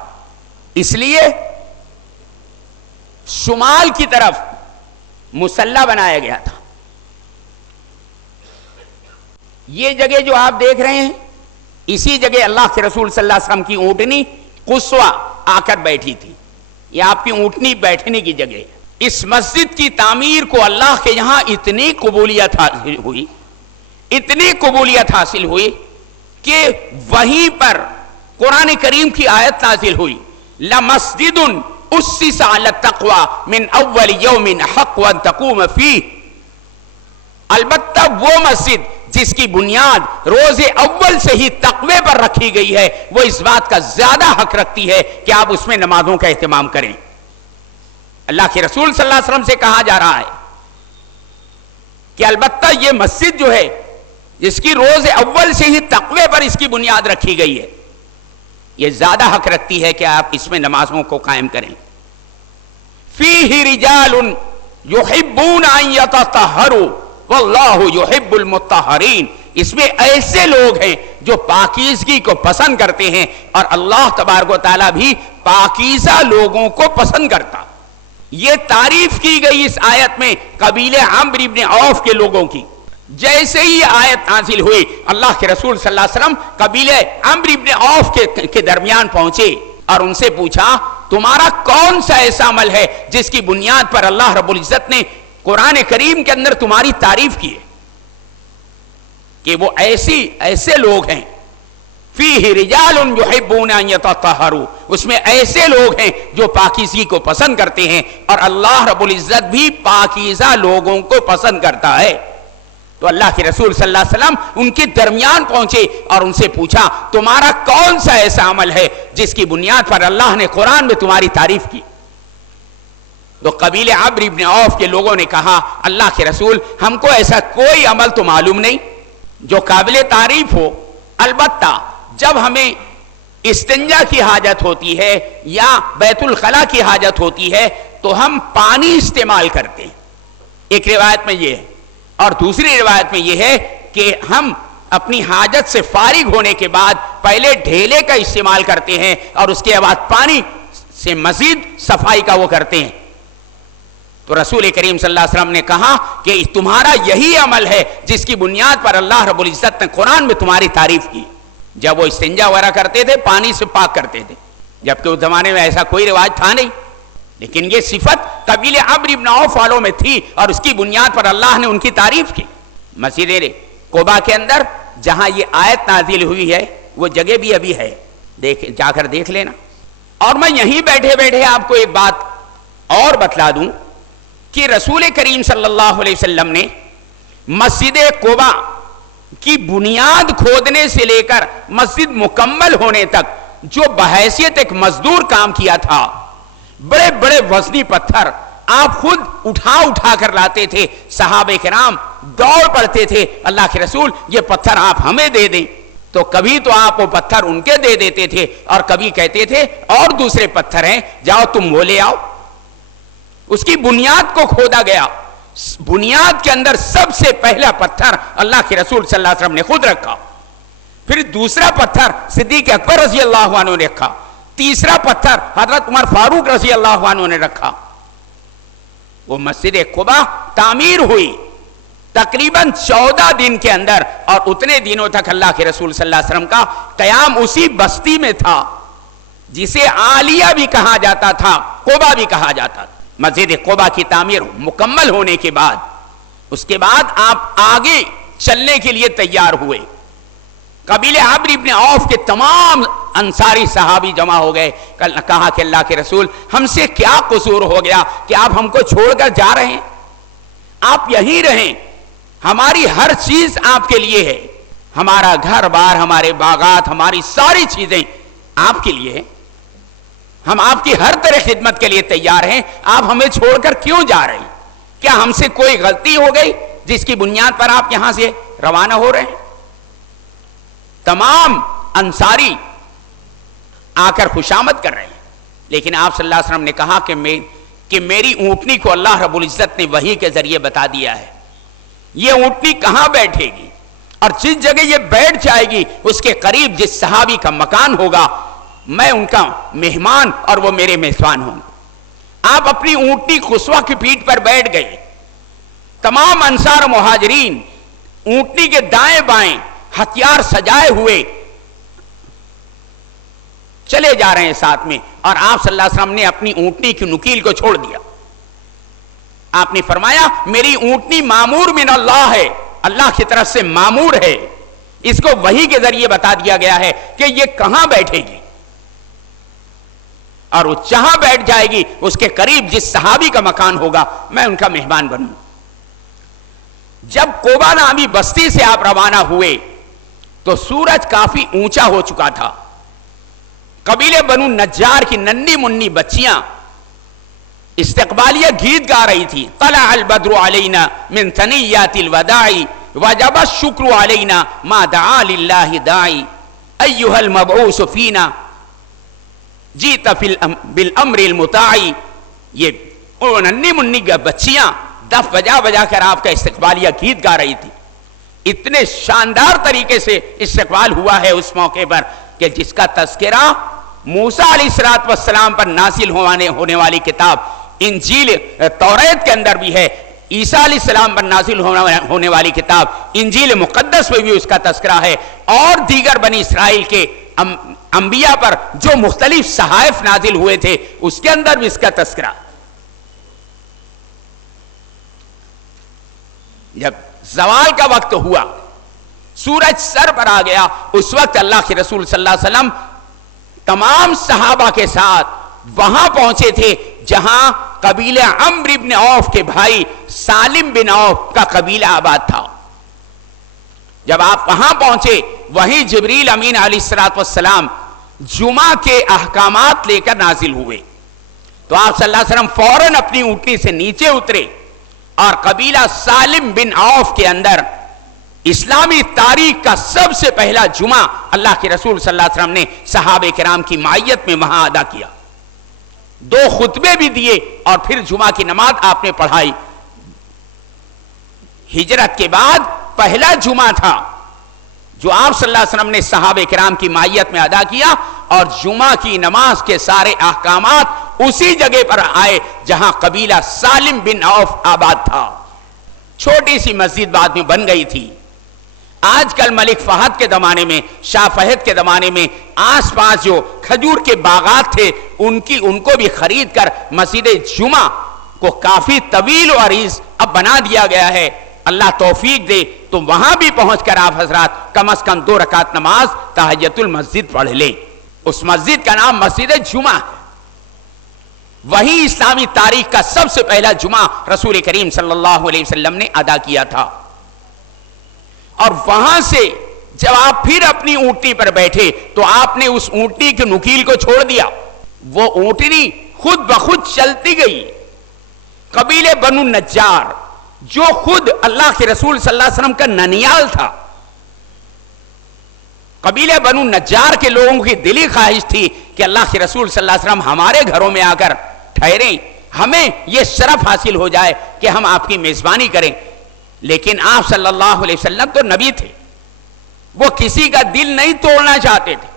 اس لیے شمال کی طرف مصلی بنایا گیا تھا. یہ جگہ جو آپ دیکھ رہے ہیں اسی جگہ اللہ کے رسول صلی اللہ علیہ وسلم کی اونٹنی قصوہ آ کر بیٹھی تھی. یہ آپ کی اونٹنی بیٹھنے کی جگہ ہے. اس مسجد کی تعمیر کو اللہ کے یہاں اتنی قبولیت حاصل ہوئی، اتنی قبولیت حاصل ہوئی کہ وہیں پر قرآن کریم کی آیت نازل ہوئی، لَمَسْجِدٌ أُسِّسَ عَلَى التَّقْوَى مِنْ أَوَّلِ يَوْمٍ حَقٌّ أَن تَقُومَ فِيهِ. البتہ وہ مسجد جس کی بنیاد روز اول سے ہی تقوی پر رکھی گئی ہے وہ اس بات کا زیادہ حق رکھتی ہے کہ آپ اس میں نمازوں کا اہتمام کریں. اللہ کے رسول صلی اللہ علیہ وسلم سے کہا جا رہا ہے کہ البتہ یہ مسجد جو ہے جس کی روز اول سے ہی تقوی پر اس کی بنیاد رکھی گئی ہے یہ زیادہ حق رکھتی ہے کہ آپ اس میں نمازوں کو قائم کریں. فیہ رجال یحبون ان یتطہروا واللہ یحب المطہرین. اس میں ایسے لوگ ہیں جو پاکیزگی کو پسند کرتے ہیں اور اللہ تبارک و تعالیٰ بھی پاکیزہ لوگوں کو پسند کرتا. یہ تعریف کی گئی اس آیت میں قبیلے عمرو بن عوف کے لوگوں کی. جیسے ہی آیت نازل ہوئی اللہ کے رسول صلی اللہ علیہ وسلم قبیلے عمرو بن عوف کے درمیان پہنچے اور ان سے پوچھا تمہارا کون سا ایسا عمل ہے جس کی بنیاد پر اللہ رب العزت نے قرآن کریم کے اندر تمہاری تعریف کی ہے کہ وہ ایسے لوگ ہیں. فیہ رجال یحبون ان یتطہروا. اس میں ایسے لوگ ہیں جو پاکیزگی کو پسند کرتے ہیں اور اللہ رب العزت بھی پاکیزہ لوگوں کو پسند کرتا ہے. تو اللہ کے رسول صلی اللہ علیہ وسلم ان کے درمیان پہنچے اور ان سے پوچھا تمہارا کون سا ایسا عمل ہے جس کی بنیاد پر اللہ نے قرآن میں تمہاری تعریف کی. تو قبیلے عمرو بن عوف کے لوگوں نے کہا اللہ کے رسول ہم کو ایسا کوئی عمل تو معلوم نہیں جو قابل تعریف ہو. البتہ جب ہمیں استنجا کی حاجت ہوتی ہے یا بیت الخلا کی حاجت ہوتی ہے تو ہم پانی استعمال کرتے ہیں. ایک روایت میں یہ ہے اور دوسری روایت میں یہ ہے کہ ہم اپنی حاجت سے فارغ ہونے کے بعد پہلے ڈھیلے کا استعمال کرتے ہیں اور اس کے بعد پانی سے مزید صفائی کا وہ کرتے ہیں. تو رسول کریم صلی اللہ علیہ وسلم نے کہا کہ تمہارا یہی عمل ہے جس کی بنیاد پر اللہ رب العزت نے قرآن میں تمہاری تعریف کی. جب وہ استنجا وغیرہ کرتے تھے پانی سے پاک کرتے تھے جبکہ اس زمانے میں ایسا کوئی رواج تھا نہیں، لیکن یہ صفت قبیلے عمرو بن عوف والوں میں تھی اور اس کی بنیاد پر اللہ نے ان کی تعریف کی. مسجد قباء کے اندر جہاں یہ آیت نازل ہوئی ہے وہ جگہ بھی ابھی ہے، جا کر دیکھ لینا. اور میں یہیں بیٹھے بیٹھے آپ کو ایک بات اور بتلا دوں کہ رسول کریم صلی اللہ علیہ وسلم نے مسجد قباء کی بنیاد کھودنے سے لے کر مسجد مکمل ہونے تک جو بحیثیت ایک مزدور کام کیا تھا، بڑے بڑے وزنی پتھر آپ خود اٹھا کر لاتے تھے. صحابہ کرام دوڑ پڑتے تھے اللہ کے رسول یہ پتھر آپ ہمیں دے دیں. تو کبھی تو آپ وہ پتھر ان کے دے دیتے تھے اور کبھی کہتے تھے اور دوسرے پتھر ہیں جاؤ تم وہ لے آؤ. اس کی بنیاد کو کھودا گیا. بنیاد کے اندر سب سے پہلا پتھر اللہ کے رسول صلی اللہ علیہ وسلم نے خود رکھا. پھر دوسرا پتھر صدیق اکبر رضی اللہ عنہ نے رکھا. تیسرا پتھر حضرت عمر فاروق رضی اللہ عنہ نے رکھا. وہ مسجد قباء تعمیر ہوئی تقریباً 14 دن کے اندر, اور اتنے دنوں تک اللہ کے رسول صلی اللہ علیہ وسلم کا قیام اسی بستی میں تھا جسے عالیہ بھی کہا جاتا تھا, قباء بھی کہا جاتا تھا. مسجد قباء کی تعمیر مکمل ہونے کے بعد اس کے بعد آپ آگے چلنے کے لیے تیار ہوئے. قبیلہ عمرو بن عوف کے تمام انصاری صحابی جمع ہو گئے. کہا کہ اللہ کے رسول ہم سے کیا قصور ہو گیا کہ آپ ہم کو چھوڑ کر جا رہے ہیں؟ آپ یہیں رہیں, ہماری ہر چیز آپ کے لیے ہے, ہمارا گھر بار, ہمارے باغات, ہماری ساری چیزیں آپ کے لیے ہیں, ہم آپ کی ہر طرح خدمت کے لیے تیار ہیں, آپ ہمیں چھوڑ کر کیوں جا رہے ہیں؟ کیا ہم سے کوئی غلطی ہو گئی جس کی بنیاد پر آپ یہاں سے روانہ ہو رہے ہیں؟ تمام انصاری آ کر خوشامد کر رہے ہیں, لیکن آپ صلی اللہ علیہ وسلم نے کہا کہ میری اونٹنی کو اللہ رب العزت نے وحی کے ذریعے بتا دیا ہے, یہ اونٹنی کہاں بیٹھے گی, اور جس جگہ یہ بیٹھ جائے گی اس کے قریب جس صحابی کا مکان ہوگا میں ان کا مہمان اور وہ میرے میزبان ہوں گے. آپ اپنی اونٹنی قصوہ کی پیٹھ پر بیٹھ گئے. تمام انصار و مہاجرین اونٹنی کے دائیں بائیں ہتھیار سجائے ہوئے چلے جا رہے ہیں ساتھ میں, اور آپ صلی اللہ علیہ وسلم نے اپنی اونٹنی کی نکیل کو چھوڑ دیا. آپ نے فرمایا میری اونٹنی مامور من اللہ ہے, اللہ کی طرف سے مامور ہے, اس کو وحی کے ذریعے بتا دیا گیا ہے کہ یہ کہاں بیٹھے گی, اور وہ جہاں بیٹھ جائے گی اس کے قریب جس صحابی کا مکان ہوگا میں ان کا مہمان بنوں. جب قباء نامی بستی سے آپ روانہ ہوئے تو سورج کافی اونچا ہو چکا تھا. قبیلے بنو نجار کی ننھی منی بچیاں استقبالیہ گیت گا رہی تھی. طلع البدر علینا من ثنیات الوداع وجب الشکر علینا ما دعا للہ داعی ایہا المبعوث فینا جیت بالامر المطاعی. یہ ننھی منی بچیاں دف بجا بجا کر آپ کا استقبالیہ گیت گا رہی تھی. اتنے شاندار طریقے سے استقبال ہوا ہے اس موقع پر کہ جس کا تذکرہ موسیٰ علیہ السلام پر نازل ہونے والی کتاب انجیل توریت کے اندر بھی ہے, عیسیٰ علیہ السلام پر نازل ہونے والی کتاب انجیل مقدس میں بھی اس کا تذکرہ ہے, اور دیگر بنی اسرائیل کے انبیاء پر جو مختلف صحائف نازل ہوئے تھے اس کے اندر بھی اس کا تذکرہ. جب زوال کا وقت ہوا, سورج سر پر آ گیا, اس وقت اللہ کے رسول صلی اللہ علیہ وسلم تمام صحابہ کے ساتھ وہاں پہنچے تھے جہاں قبیلہ عمرو بن عوف کے بھائی سالم بن عوف کا قبیلہ آباد تھا. جب آپ وہاں پہنچے وہیں جبریل امین علیہ السلام جمعہ کے احکامات لے کر نازل ہوئے. تو آپ صلی اللہ علیہ وسلم فوراً اپنی اونٹنی سے نیچے اترے اور قبیلہ سالم بن عوف کے اندر اسلامی تاریخ کا سب سے پہلا جمعہ اللہ کے رسول صلی اللہ علیہ وسلم نے صحابہ کرام کی معیت میں وہاں ادا کیا. 2 خطبے بھی دیے اور پھر جمعہ کی نماز آپ نے پڑھائی. ہجرت کے بعد پہلا جمعہ تھا جو آپ صلی اللہ علیہ وسلم نے صحابہ کرام کی معیت میں ادا کیا, اور جمعہ کی نماز کے سارے احکامات اسی جگہ پر آئے جہاں قبیلہ سالم بن عوف آباد تھا. چھوٹی سی مسجد بعد میں بن گئی تھی. آج کل ملک فہد کے زمانے میں, شاہ فہد کے زمانے میں آس پاس جو کھجور کے باغات تھے ان کو بھی خرید کر مسجد جمعہ کو کافی طویل و عریض اب بنا دیا گیا ہے. اللہ توفیق دے تو وہاں بھی پہنچ کر آپ حضرات کم از کم 2 رکعت نماز تحیت المسجد پڑھ لیں. اس مسجد کا نام مسجد جمعہ ہے. وہی اسلامی تاریخ کا سب سے پہلا جمعہ رسول کریم صلی اللہ علیہ وسلم نے ادا کیا تھا. اور وہاں سے جب آپ پھر اپنی اونٹنی پر بیٹھے تو آپ نے اس اونٹنی کی نکیل کو چھوڑ دیا. وہ اونٹنی خود بخود چلتی گئی. قبیلے بنو نجار جو خود اللہ کے رسول صلی اللہ علیہ وسلم کا ننیال تھا, قبیلہ بنو نجار کے لوگوں کی دلی خواہش تھی کہ اللہ کے رسول صلی اللہ علیہ وسلم ہمارے گھروں میں آ کر ٹھہریں، ہمیں یہ شرف حاصل ہو جائے کہ ہم آپ کی میزبانی کریں. لیکن آپ صلی اللہ علیہ وسلم تو نبی تھے، وہ کسی کا دل نہیں توڑنا چاہتے تھے.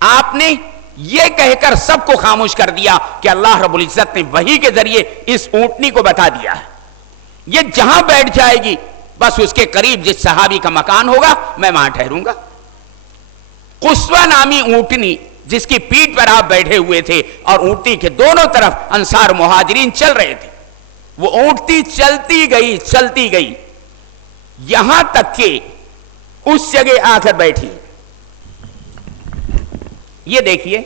آپ نے یہ کہہ کر سب کو خاموش کر دیا کہ اللہ رب العزت نے وحی کے ذریعے اس اونٹنی کو بتا دیا ہے، یہ جہاں بیٹھ جائے گی بس اس کے قریب جس صحابی کا مکان ہوگا میں وہاں ٹھہروں گا. قصوہ نامی اونٹنی جس کی پیٹھ پر آپ بیٹھے ہوئے تھے اور اونٹنی کے دونوں طرف انصار مہاجرین چل رہے تھے، وہ اونٹنی چلتی گئی یہاں تک کہ اس جگہ آ کر بیٹھی. یہ دیکھیے،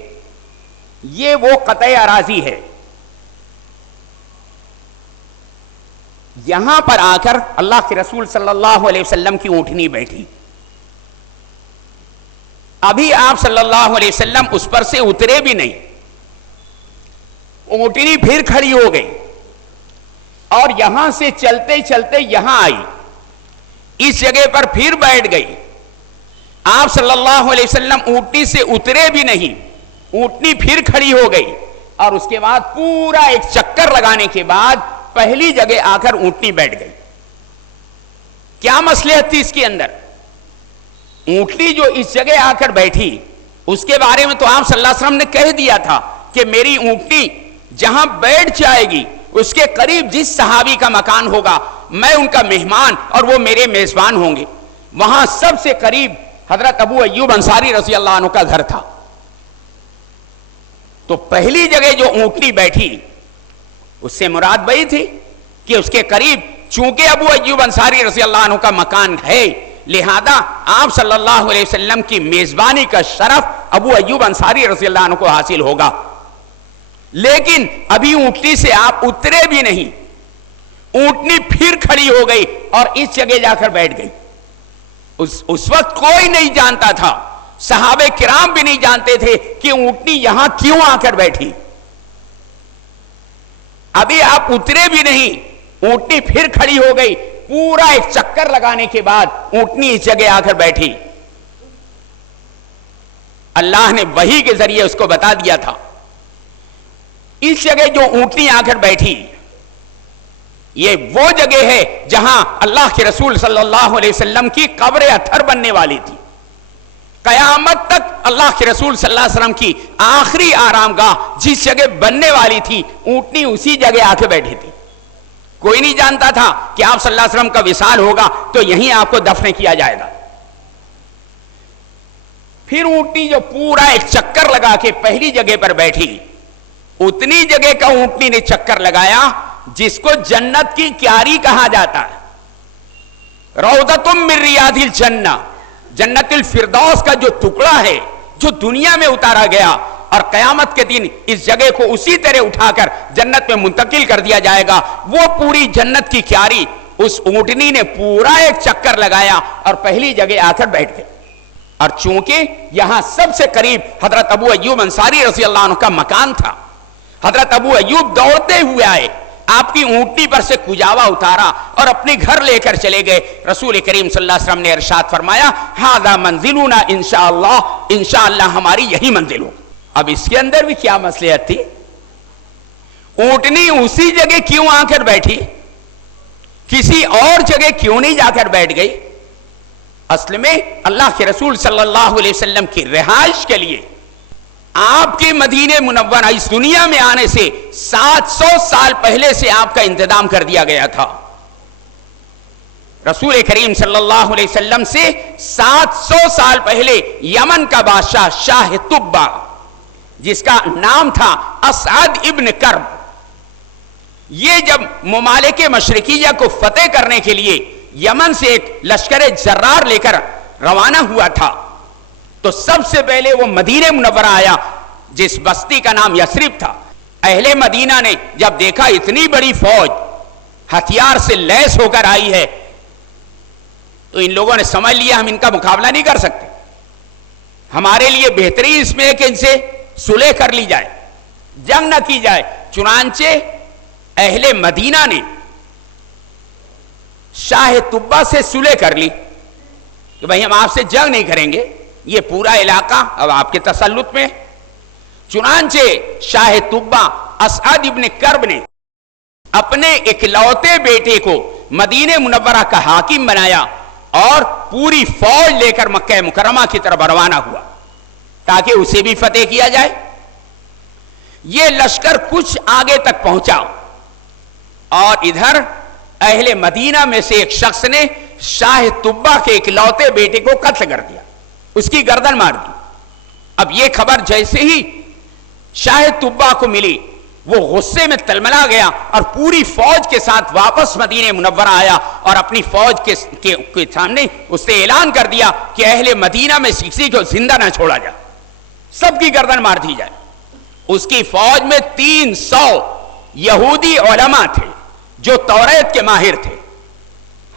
یہ وہ قطع اراضی ہے، یہاں پر آ کر اللہ کے رسول صلی اللہ علیہ وسلم کی اونٹنی بیٹھی. ابھی آپ صلی اللہ علیہ وسلم اس پر سے اترے بھی نہیں، اونٹنی پھر کھڑی ہو گئی اور یہاں سے چلتے چلتے یہاں آئی، اس جگہ پر پھر بیٹھ گئی. آپ صلی اللہ علیہ وسلم اونٹنی سے اترے بھی نہیں، اونٹنی پھر کھڑی ہو گئی اور اس کے بعد پورا ایک چکر لگانے کے بعد پہلی جگہ آ کر اونٹنی بیٹھ گئی. کیا مصلحت تھی اس کے اندر؟ اونٹنی جو اس جگہ آ کر بیٹھی اس کے بارے میں تو آپ صلی اللہ علیہ وسلم نے کہہ دیا تھا کہ میری اونٹنی جہاں بیٹھ جائے گی اس کے قریب جس صحابی کا مکان ہوگا میں ان کا مہمان اور وہ میرے میزبان ہوں گے. وہاں سب سے قریب حضرت ابو ایوب انصاری رضی اللہ عنہ کا گھر تھا. تو پہلی جگہ جو اونٹنی بیٹھی اس سے مراد وہی تھی کہ اس کے قریب چونکہ ابو ایوب انصاری رضی اللہ عنہ کا مکان ہے، لہذا آپ صلی اللہ علیہ وسلم کی میزبانی کا شرف ابو ایوب انصاری رضی اللہ عنہ کو حاصل ہوگا. لیکن ابھی اونٹنی سے آپ اترے بھی نہیں، اونٹنی پھر کھڑی ہو گئی اور اس جگہ جا کر بیٹھ گئی. اس وقت کوئی نہیں جانتا تھا، صحابہ کرام بھی نہیں جانتے تھے کہ اونٹنی یہاں کیوں آ کر بیٹھی. ابھی آپ اترے بھی نہیں، اونٹنی پھر کھڑی ہو گئی، پورا ایک چکر لگانے کے بعد اونٹنی اس جگہ آ کر بیٹھی. اللہ نے وحی کے ذریعے اس کو بتا دیا تھا. اس جگہ جو اونٹنی آ کر بیٹھی یہ وہ جگہ ہے جہاں اللہ کے رسول صلی اللہ علیہ وسلم کی قبر اطہر بننے والی تھی. قیامت تک اللہ کے رسول صلی اللہ علیہ وسلم کی آخری آرام گاہ جس جگہ بننے والی تھی اونٹنی اسی جگہ آ کے بیٹھی تھی. کوئی نہیں جانتا تھا کہ آپ صلی اللہ علیہ وسلم کا وصال ہوگا تو یہیں آپ کو دفن کیا جائے گا. پھر اونٹنی جو پورا ایک چکر لگا کے پہلی جگہ پر بیٹھی، اتنی جگہ کا اونٹنی نے چکر لگایا جس کو جنت کی کیاری کہا جاتا ہے. روضۃ من ریاض الجنہ، جنت الفردوس کا جو ٹکڑا ہے جو دنیا میں اتارا گیا اور قیامت کے دن اس جگہ کو اسی طرح اٹھا کر جنت میں منتقل کر دیا جائے گا. وہ پوری جنت کی کیاری اس اونٹنی نے پورا ایک چکر لگایا اور پہلی جگہ آ کر بیٹھ گئی. اور چونکہ یہاں سب سے قریب حضرت ابو ایوب انصاری رضی اللہ عنہ کا مکان تھا، حضرت ابو ایوب دوڑتے ہوئے آئے، آپ کی اونٹنی پر سے کجاوا اتارا اور اپنے گھر لے کر چلے گئے. رسول کریم صلی اللہ علیہ وسلم نے ارشاد فرمایا ھذا منزلنا انشاءاللہ، انشاءاللہ ہماری یہی منزل ہو. اب اس کے اندر بھی کیا مصلحت تھی؟ اونٹنی اسی جگہ کیوں آ کر بیٹھی، کسی اور جگہ کیوں نہیں جا کر بیٹھ گئی؟ اصل میں اللہ کے رسول صلی اللہ علیہ وسلم کی رہائش کے لیے آپ کے مدینہ منورہ اس دنیا میں آنے سے 700 سال پہلے سے آپ کا انتظام کر دیا گیا تھا. رسول کریم صلی اللہ علیہ وسلم سے 700 سال پہلے یمن کا بادشاہ شاہ طبہ جس کا نام تھا اسعد ابن کرب، یہ جب ممالک مشرقیہ کو فتح کرنے کے لیے یمن سے ایک لشکر جرار لے کر روانہ ہوا تھا تو سب سے پہلے وہ مدینہ منورہ آیا جس بستی کا نام یثرب تھا. اہل مدینہ نے جب دیکھا اتنی بڑی فوج ہتھیار سے لیس ہو کر آئی ہے تو ان لوگوں نے سمجھ لیا ہم ان کا مقابلہ نہیں کر سکتے، ہمارے لیے بہتری اس میں ہے کہ ان سے صلح کر لی جائے، جنگ نہ کی جائے. چنانچہ اہل مدینہ نے شاہ طبہ سے صلح کر لی کہ بھائی ہم آپ سے جنگ نہیں کریں گے، یہ پورا علاقہ اب آپ کے تسلط میں. چنانچہ شاہ طبہ اسعد ابن کرب نے اپنے اکلوتے بیٹے کو مدینہ منورہ کا حاکم بنایا اور پوری فوج لے کر مکہ مکرمہ کی طرف روانہ ہوا تاکہ اسے بھی فتح کیا جائے. یہ لشکر کچھ آگے تک پہنچا اور ادھر اہل مدینہ میں سے ایک شخص نے شاہ طبہ کے اکلوتے بیٹے کو قتل کر دیا, اس کی گردن مار دی. اب یہ خبر جیسے ہی شاہ طبہ کو ملی وہ غصے میں تلملا گیا اور پوری فوج کے ساتھ واپس مدینہ منورہ آیا اور اپنی فوج کے سامنے اس نے اعلان کر دیا کہ اہل مدینہ میں کسی کو زندہ نہ چھوڑا جائے, سب کی گردن مار دی جائے. اس کی فوج میں 300 یہودی علماء تھے جو توریت کے ماہر تھے.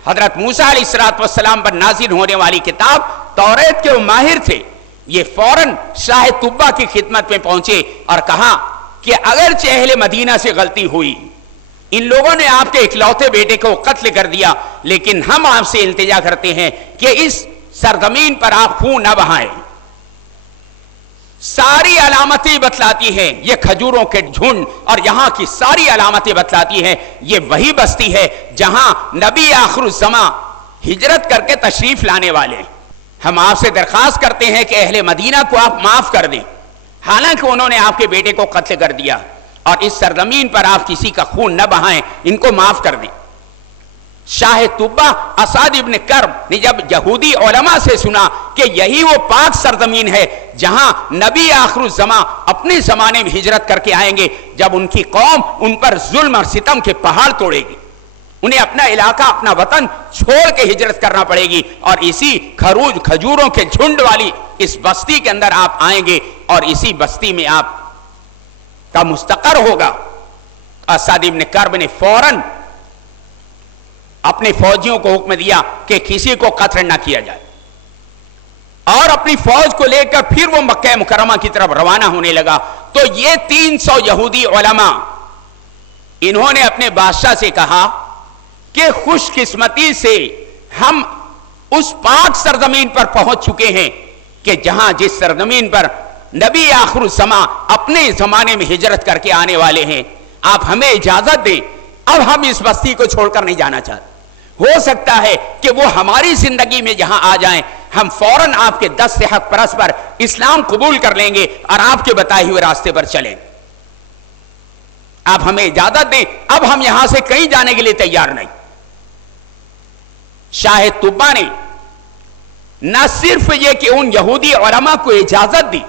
حضرت موسیٰ علیہ السلام پر نازل ہونے والی کتاب توریت کے وہ ماہر تھے. یہ فوراً شاہ طبہ کی خدمت میں پہنچے اور کہا کہ اگرچہ اہل مدینہ سے غلطی ہوئی, ان لوگوں نے آپ کے اکلوتے بیٹے کو قتل کر دیا, لیکن ہم آپ سے التجا کرتے ہیں کہ اس سرزمین پر آپ خون نہ بہائیں. ساری علامتیں بتلاتی ہیں, یہ کھجوروں کے جھنڈ اور یہاں کی ساری علامتیں بتلاتی ہیں یہ وہی بستی ہے جہاں نبی آخر الزمان ہجرت کر کے تشریف لانے والے ہیں. ہم آپ سے درخواست کرتے ہیں کہ اہل مدینہ کو آپ معاف کر دیں, حالانکہ انہوں نے آپ کے بیٹے کو قتل کر دیا, اور اس سرزمین پر آپ کسی کا خون نہ بہائیں, ان کو معاف کر دیں. شاہ طبہ اسعد ابن کرب نے جب یہودی علماء سے سنا کہ یہی وہ پاک سرزمین ہے جہاں نبی آخر الزمان اپنے زمانے میں ہجرت کر کے آئیں گے, جب ان کی قوم ان پر ظلم اور ستم کے پہاڑ توڑے گی, انہیں اپنا علاقہ اپنا وطن چھوڑ کے ہجرت کرنا پڑے گی, اور اسی کھجوروں کے جھنڈ والی اس بستی کے اندر آپ آئیں گے اور اسی بستی میں آپ کا مستقر ہوگا. اسعد ابن کرب نے فوراً اپنے فوجیوں کو حکم دیا کہ کسی کو قتل نہ کیا جائے, اور اپنی فوج کو لے کر پھر وہ مکہ مکرمہ کی طرف روانہ ہونے لگا. تو یہ 300 یہودی علماء انہوں نے اپنے بادشاہ سے کہا کہ خوش قسمتی سے ہم اس پاک سرزمین پر پہنچ چکے ہیں کہ جہاں جس سرزمین پر نبی آخر الزمان اپنے زمانے میں ہجرت کر کے آنے والے ہیں, آپ ہمیں اجازت دیں, اب ہم اس بستی کو چھوڑ کر نہیں جانا چاہتے. ہو سکتا ہے کہ وہ ہماری زندگی میں جہاں آ جائیں ہم فوراً آپ کے 10 صحت پرست پر اسلام قبول کر لیں گے اور آپ کے بتائے ہوئے راستے پر چلیں. آپ ہمیں اجازت دیں, اب ہم یہاں سے کہیں جانے کے لیے تیار نہیں. شاہ طبہ نے نہ صرف یہ کہ ان یہودی علماء کو اجازت دی,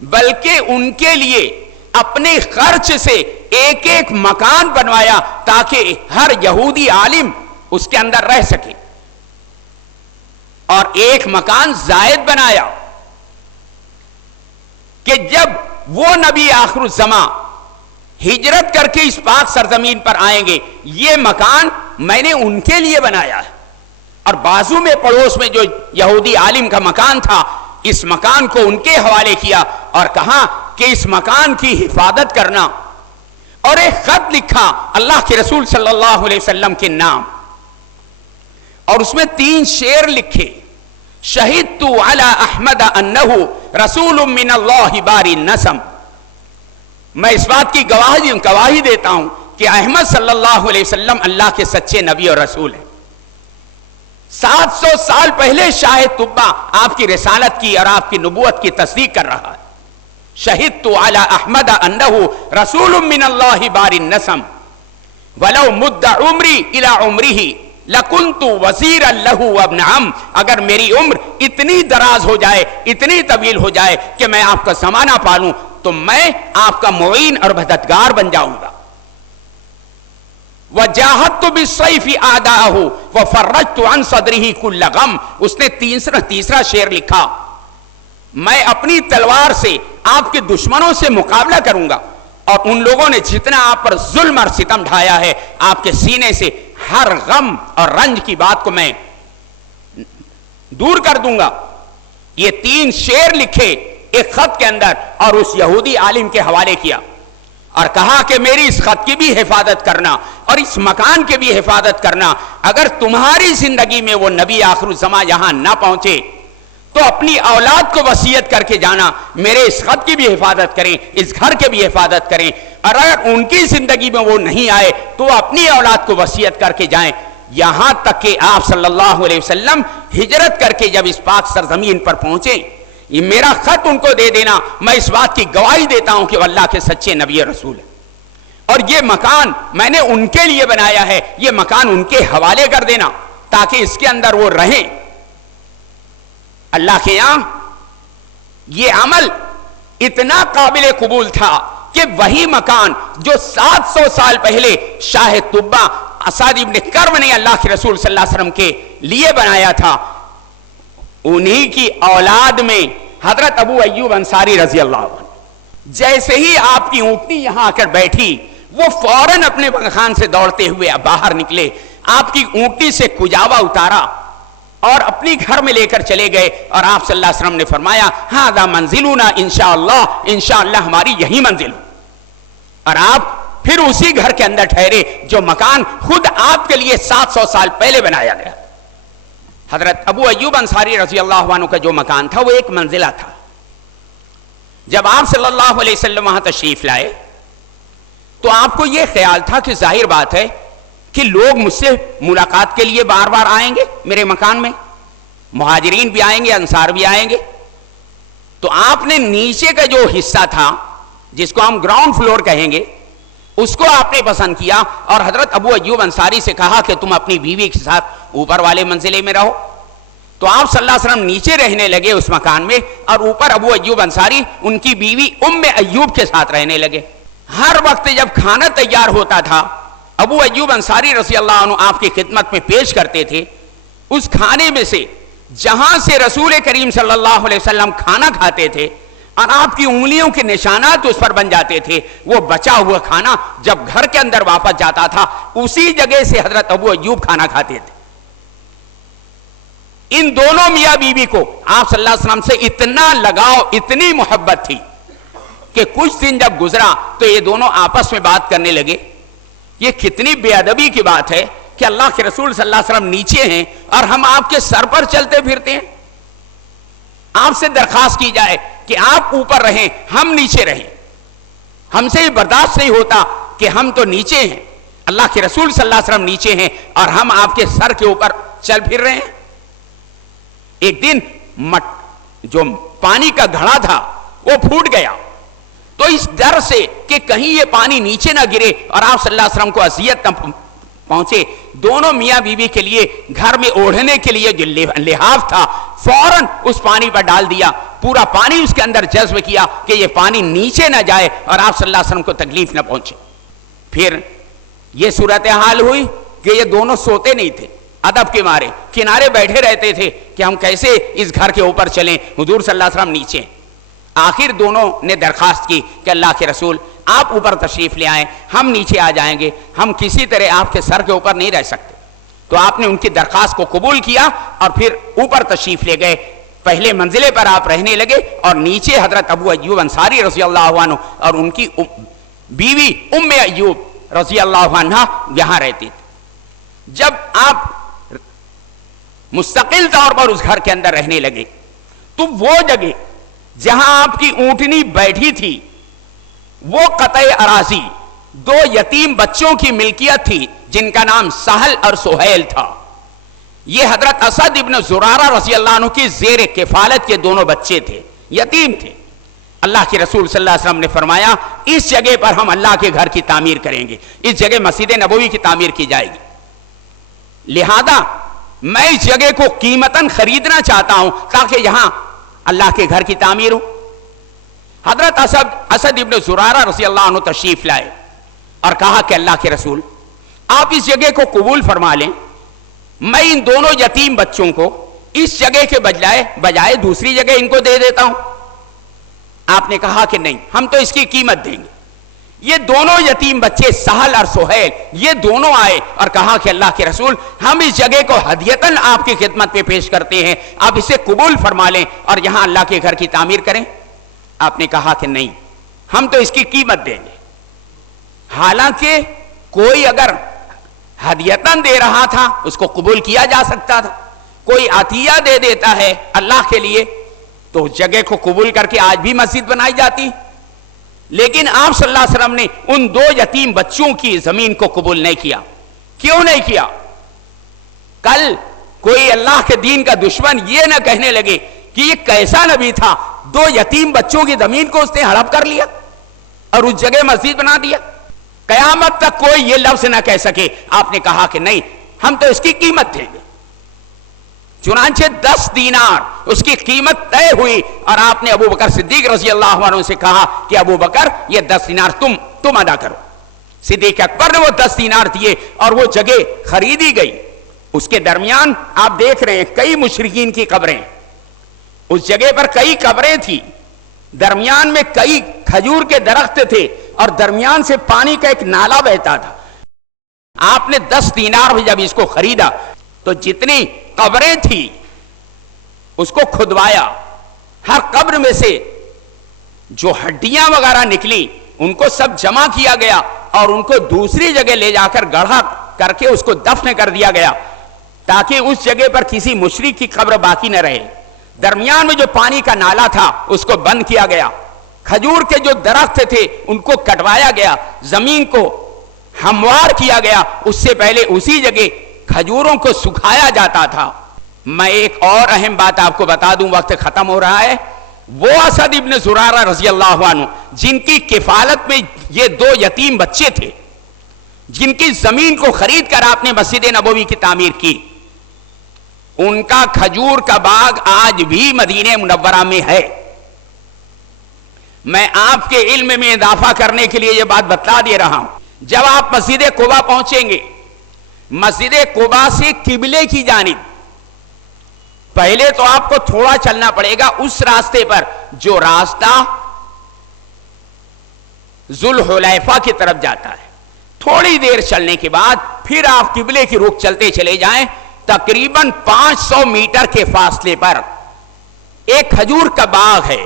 بلکہ ان کے لیے اپنے خرچ سے ایک ایک مکان بنوایا تاکہ ہر یہودی عالم اس کے اندر رہ سکے, اور ایک مکان زائد بنایا کہ جب وہ نبی آخر الزمان ہجرت کر کے اس پاک سرزمین پر آئیں گے, یہ مکان میں نے ان کے لیے بنایا ہے. اور بازو میں پڑوس میں جو یہودی عالم کا مکان تھا, اس مکان کو ان کے حوالے کیا اور کہا کہ اس مکان کی حفاظت کرنا, اور ایک خط لکھا اللہ کے رسول صلی اللہ علیہ وسلم کے نام, اور اس میں 3 شعر لکھے. شہدت علی احمد انہ رسول من اللہ باری النسم, میں اس بات کی گواہی دیتا ہوں کہ احمد صلی اللہ علیہ وسلم اللہ کے سچے نبی اور رسول ہیں. 700 سال پہلے شاہ طبہ آپ کی رسالت کی اور آپ کی نبوت کی تصدیق کر رہا ہے. شہدت علی احمد انہ رسول من اللہ باری النسم ولو مد عمری الی عمرہ لکنت وزیرا لہ وابن عم, اگر میری عمر اتنی دراز ہو جائے, اتنی طویل ہو جائے کہ میں آپ کا زمانہ پالوں, تو میں آپ کا معین اور مددگار بن جاؤں گا. وجاہدت بالسیف اعداءہ وفرجت عن صدرہ کل غم, اس نے تیسرا شعر لکھا, میں اپنی تلوار سے آپ کے دشمنوں سے مقابلہ کروں گا, اور ان لوگوں نے جتنا آپ پر ظلم اور ستم ڈھایا ہے, آپ کے سینے سے ہر غم اور رنج کی بات کو میں دور کر دوں گا. یہ 3 شعر لکھے ایک خط کے اندر اور اس یہودی عالم کے حوالے کیا, اور کہا کہ میری اس خط کی بھی حفاظت کرنا اور اس مکان کی بھی حفاظت کرنا. اگر تمہاری زندگی میں وہ نبی آخر الزمان یہاں نہ پہنچے تو اپنی اولاد کو وصیت کر کے جانا میرے اس خط کی بھی حفاظت کریں, اس گھر کے بھی حفاظت کریں, اور اگر ان کی زندگی میں وہ نہیں آئے تو اپنی اولاد کو وصیت کر کے جائیں. یہاں تک کہ آپ صلی اللہ علیہ وسلم ہجرت کر کے جب اس پاک سرزمین پر پہنچے, یہ میرا خط ان کو دے دینا, میں اس بات کی گواہی دیتا ہوں کہ وہ اللہ کے سچے نبی رسول ہیں, اور یہ مکان میں نے ان کے لیے بنایا ہے, یہ مکان ان کے حوالے کر دینا تاکہ اس کے اندر وہ رہیں. اللہ کے یہاں یہ عمل اتنا قابل قبول تھا کہ وہی مکان جو 700 سال پہلے شاہ طبہ اسد ابن کرم نے اللہ کے رسول صلی اللہ علیہ وسلم کے لیے بنایا تھا, انہی کی اولاد میں حضرت ابو ایوب انصاری رضی اللہ عنہ, جیسے ہی آپ کی اونٹنی یہاں آ کر بیٹھی وہ فوراً اپنے مکان سے دوڑتے ہوئے باہر نکلے, آپ کی اونٹنی سے کجاوا اتارا اور اپنی گھر میں لے کر چلے گئے, اور آپ صلی اللہ علیہ وسلم نے فرمایا ہذا منزلنا انشاءاللہ, انشاءاللہ ہماری یہی منزل, اور آپ پھر اسی گھر کے اندر ٹھہرے جو مکان خود آپ کے لیے 700 سال پہلے بنایا گیا. حضرت ابو ایوب انصاری رضی اللہ عنہ کا جو مکان تھا وہ ایک منزلہ تھا. جب آپ صلی اللہ علیہ وسلم وہاں تشریف لائے تو آپ کو یہ خیال تھا کہ ظاہر بات ہے کہ لوگ مجھ سے ملاقات کے لیے بار بار آئیں گے میرے مکان میں, مہاجرین بھی آئیں گے, انصار بھی آئیں گے, تو آپ نے نیچے کا جو حصہ تھا جس کو ہم گراؤنڈ فلور کہیں گے اس کو آپ نے پسند کیا, اور حضرت ابو ایوب انصاری سے کہا کہ تم اپنی بیوی کے ساتھ اوپر والے منزلے میں رہو. تو آپ صلی اللہ علیہ وسلم نیچے رہنے لگے اس مکان میں, اور اوپر ابو ایوب انصاری ان کی بیوی ام ایوب کے ساتھ رہنے لگے. ہر وقت جب کھانا تیار ہوتا تھا ابو ایوب انصاری رضی اللہ عنہ آپ کی خدمت میں پیش کرتے تھے, اس کھانے میں سے جہاں سے رسول کریم صلی اللہ علیہ وسلم کھانا کھاتے تھے اور آپ کی انگلیوں کے نشانات اس پر بن جاتے تھے, وہ بچا ہوا کھانا جب گھر کے اندر واپس جاتا تھا اسی جگہ سے حضرت ابو ایوب کھانا کھاتے تھے. ان دونوں میاں بیوی کو آپ صلی اللہ علیہ وسلم سے اتنا لگاؤ, اتنی محبت تھی کہ کچھ دن جب گزرا تو یہ دونوں آپس میں بات کرنے لگے. یہ کتنی بے ادبی کی بات ہے کہ اللہ کے رسول صلی اللہ علیہ وسلم نیچے ہیں اور ہم آپ کے سر پر چلتے پھرتے ہیں. آپ سے درخواست کی جائے کہ آپ اوپر رہیں, ہم نیچے رہیں. ہم سے یہ برداشت نہیں ہوتا کہ ہم تو نیچے ہیں, اللہ کے رسول صلی اللہ علیہ وسلم نیچے ہیں اور ہم آپ کے سر کے اوپر چل پھر رہے ہیں. ایک دن جو پانی کا گھڑا تھا وہ پھوٹ گیا, تو اس ڈر سے کہ کہیں یہ پانی نیچے نہ گرے اور آپ صلی اللہ علیہ وسلم کو اذیت نہ پہنچے, دونوں میاں بیوی کے لیے گھر میں اوڑھنے کے لیے جو لحاف تھا فوراً اس پانی پر ڈال دیا, پورا پانی اس کے اندر جذب کیا کہ یہ پانی نیچے نہ جائے اور آپ صلی اللہ علیہ وسلم کو تکلیف نہ پہنچے. پھر یہ صورتحال ہوئی کہ یہ دونوں سوتے نہیں تھے, ادب کے مارے کنارے بیٹھے رہتے تھے کہ ہم کیسے اس گھر کے اوپر چلیں, حضور صلی اللہ علیہ وسلم نیچے. آخر دونوں نے درخواست کی کہ اللہ کے رسول آپ اوپر تشریف لے آئیں, ہم نیچے آ جائیں گے, ہم کسی طرح آپ کے سر کے اوپر نہیں رہ سکتے. تو آپ نے ان کی درخواست کو قبول کیا اور پھر اوپر تشریف لے گئے. پہلے منزلے پر آپ رہنے لگے اور نیچے حضرت ابو ایوب انصاری رضی اللہ عنہ اور ان کی بیوی ام ایوب رضی اللہ عنہ یہاں رہتی تھی. جب آپ مستقل طور پر اس گھر کے اندر رہنے لگے تو وہ جگہ جہاں آپ کی اونٹنی بیٹھی تھی وہ قطع اراضی دو یتیم بچوں کی ملکیت تھی جن کا نام سہل اور سہیل تھا. یہ حضرت اسد ابن زرارہ رضی اللہ عنہ کی زیر کفالت کے دونوں بچے تھے, یتیم تھے. اللہ کے رسول صلی اللہ علیہ وسلم نے فرمایا اس جگہ پر ہم اللہ کے گھر کی تعمیر کریں گے, اس جگہ مسجد نبوی کی تعمیر کی جائے گی, لہذا میں اس جگہ کو قیمتاً خریدنا چاہتا ہوں تاکہ یہاں اللہ کے گھر کی تعمیر ہو. حضرت اسد ابن زرارہ رضی اللہ عنہ تشریف لائے اور کہا کہ اللہ کے رسول آپ اس جگہ کو قبول فرما لیں, میں ان دونوں یتیم بچوں کو اس جگہ کے بجائے دوسری جگہ ان کو دے دیتا ہوں. آپ نے کہا کہ نہیں, ہم تو اس کی قیمت دیں گے. یہ دونوں یتیم بچے سہل اور سہیل یہ دونوں آئے اور کہا کہ اللہ کے رسول ہم اس جگہ کو ہدیتاً آپ کی خدمت میں پیش کرتے ہیں, آپ اسے قبول فرما لیں اور یہاں اللہ کے گھر کی تعمیر کریں. آپ نے کہا کہ نہیں, ہم تو اس کی قیمت دیں گے. حالانکہ کوئی اگر ہدیتاً دے رہا تھا اس کو قبول کیا جا سکتا تھا, کوئی عطیہ دے دیتا ہے اللہ کے لیے تو اس جگہ کو قبول کر کے آج بھی مسجد بنائی جاتی. لیکن آپ صلی اللہ علیہ وسلم نے ان 2 یتیم بچوں کی زمین کو قبول نہیں کیا. کیوں نہیں کیا؟ کل کوئی اللہ کے دین کا دشمن یہ نہ کہنے لگے کہ یہ کیسا نبی تھا، 2 یتیم بچوں کی زمین کو اس نے ہڑپ کر لیا اور اس جگہ مسجد بنا دیا. قیامت تک کوئی یہ لفظ نہ کہہ سکے. آپ نے کہا کہ نہیں، ہم تو اس کی قیمت دیں گے. چنانچہ 10 دینار اس کی قیمت طے ہوئی اور آپ نے ابو بکر صدیق رضی اللہ عنہ سے کہا کہ ابو بکر یہ 10 دینار تم ادا کرو. صدیق اکبر نے وہ 10 دینار دیے اور وہ جگہ خریدی گئی. اس کے درمیان آپ دیکھ رہے ہیں کئی مشرکین کی قبریں، اس جگہ پر کئی قبریں تھی، درمیان میں کئی کھجور کے درخت تھے اور درمیان سے پانی کا ایک نالا بہتا تھا. آپ نے 10 دینار میں جب اس کو خریدا تو جتنی قبریں تھی اس کو کھدوایا، ہر قبر میں سے جو ہڈیاں وغیرہ نکلی ان کو سب جمع کیا گیا اور ان کو دوسری جگہ لے جا کر گڑھا کر کے اس کو دفن کر دیا گیا تاکہ اس جگہ پر کسی مشرک کی قبر باقی نہ رہے. درمیان میں جو پانی کا نالا تھا اس کو بند کیا گیا، کھجور کے جو درخت تھے ان کو کٹوایا گیا، زمین کو ہموار کیا گیا. اس سے پہلے اسی جگہ کھجوروں کو سکھایا جاتا تھا. میں ایک اور اہم بات آپ کو بتا دوں، وقت ختم ہو رہا ہے. وہ اسد ابن زرارہ رضی اللہ عنہ جن کی کفالت میں یہ 2 یتیم بچے تھے، جن کی زمین کو خرید کر آپ نے مسجد نبوی کی تعمیر کی، ان کا کھجور کا باغ آج بھی مدینہ منورہ میں ہے. میں آپ کے علم میں اضافہ کرنے کے لیے یہ بات بتلا دے رہا ہوں. جب آپ مسجد قباء پہنچیں گے، مسجد قباء سے قبلے کی جانب پہلے تو آپ کو تھوڑا چلنا پڑے گا اس راستے پر جو راستہ ذوالحلیفہ کی طرف جاتا ہے. تھوڑی دیر چلنے کے بعد پھر آپ قبلے کی رخ چلتے چلے جائیں. تقریباً 500 میٹر کے فاصلے پر ایک کھجور کا باغ ہے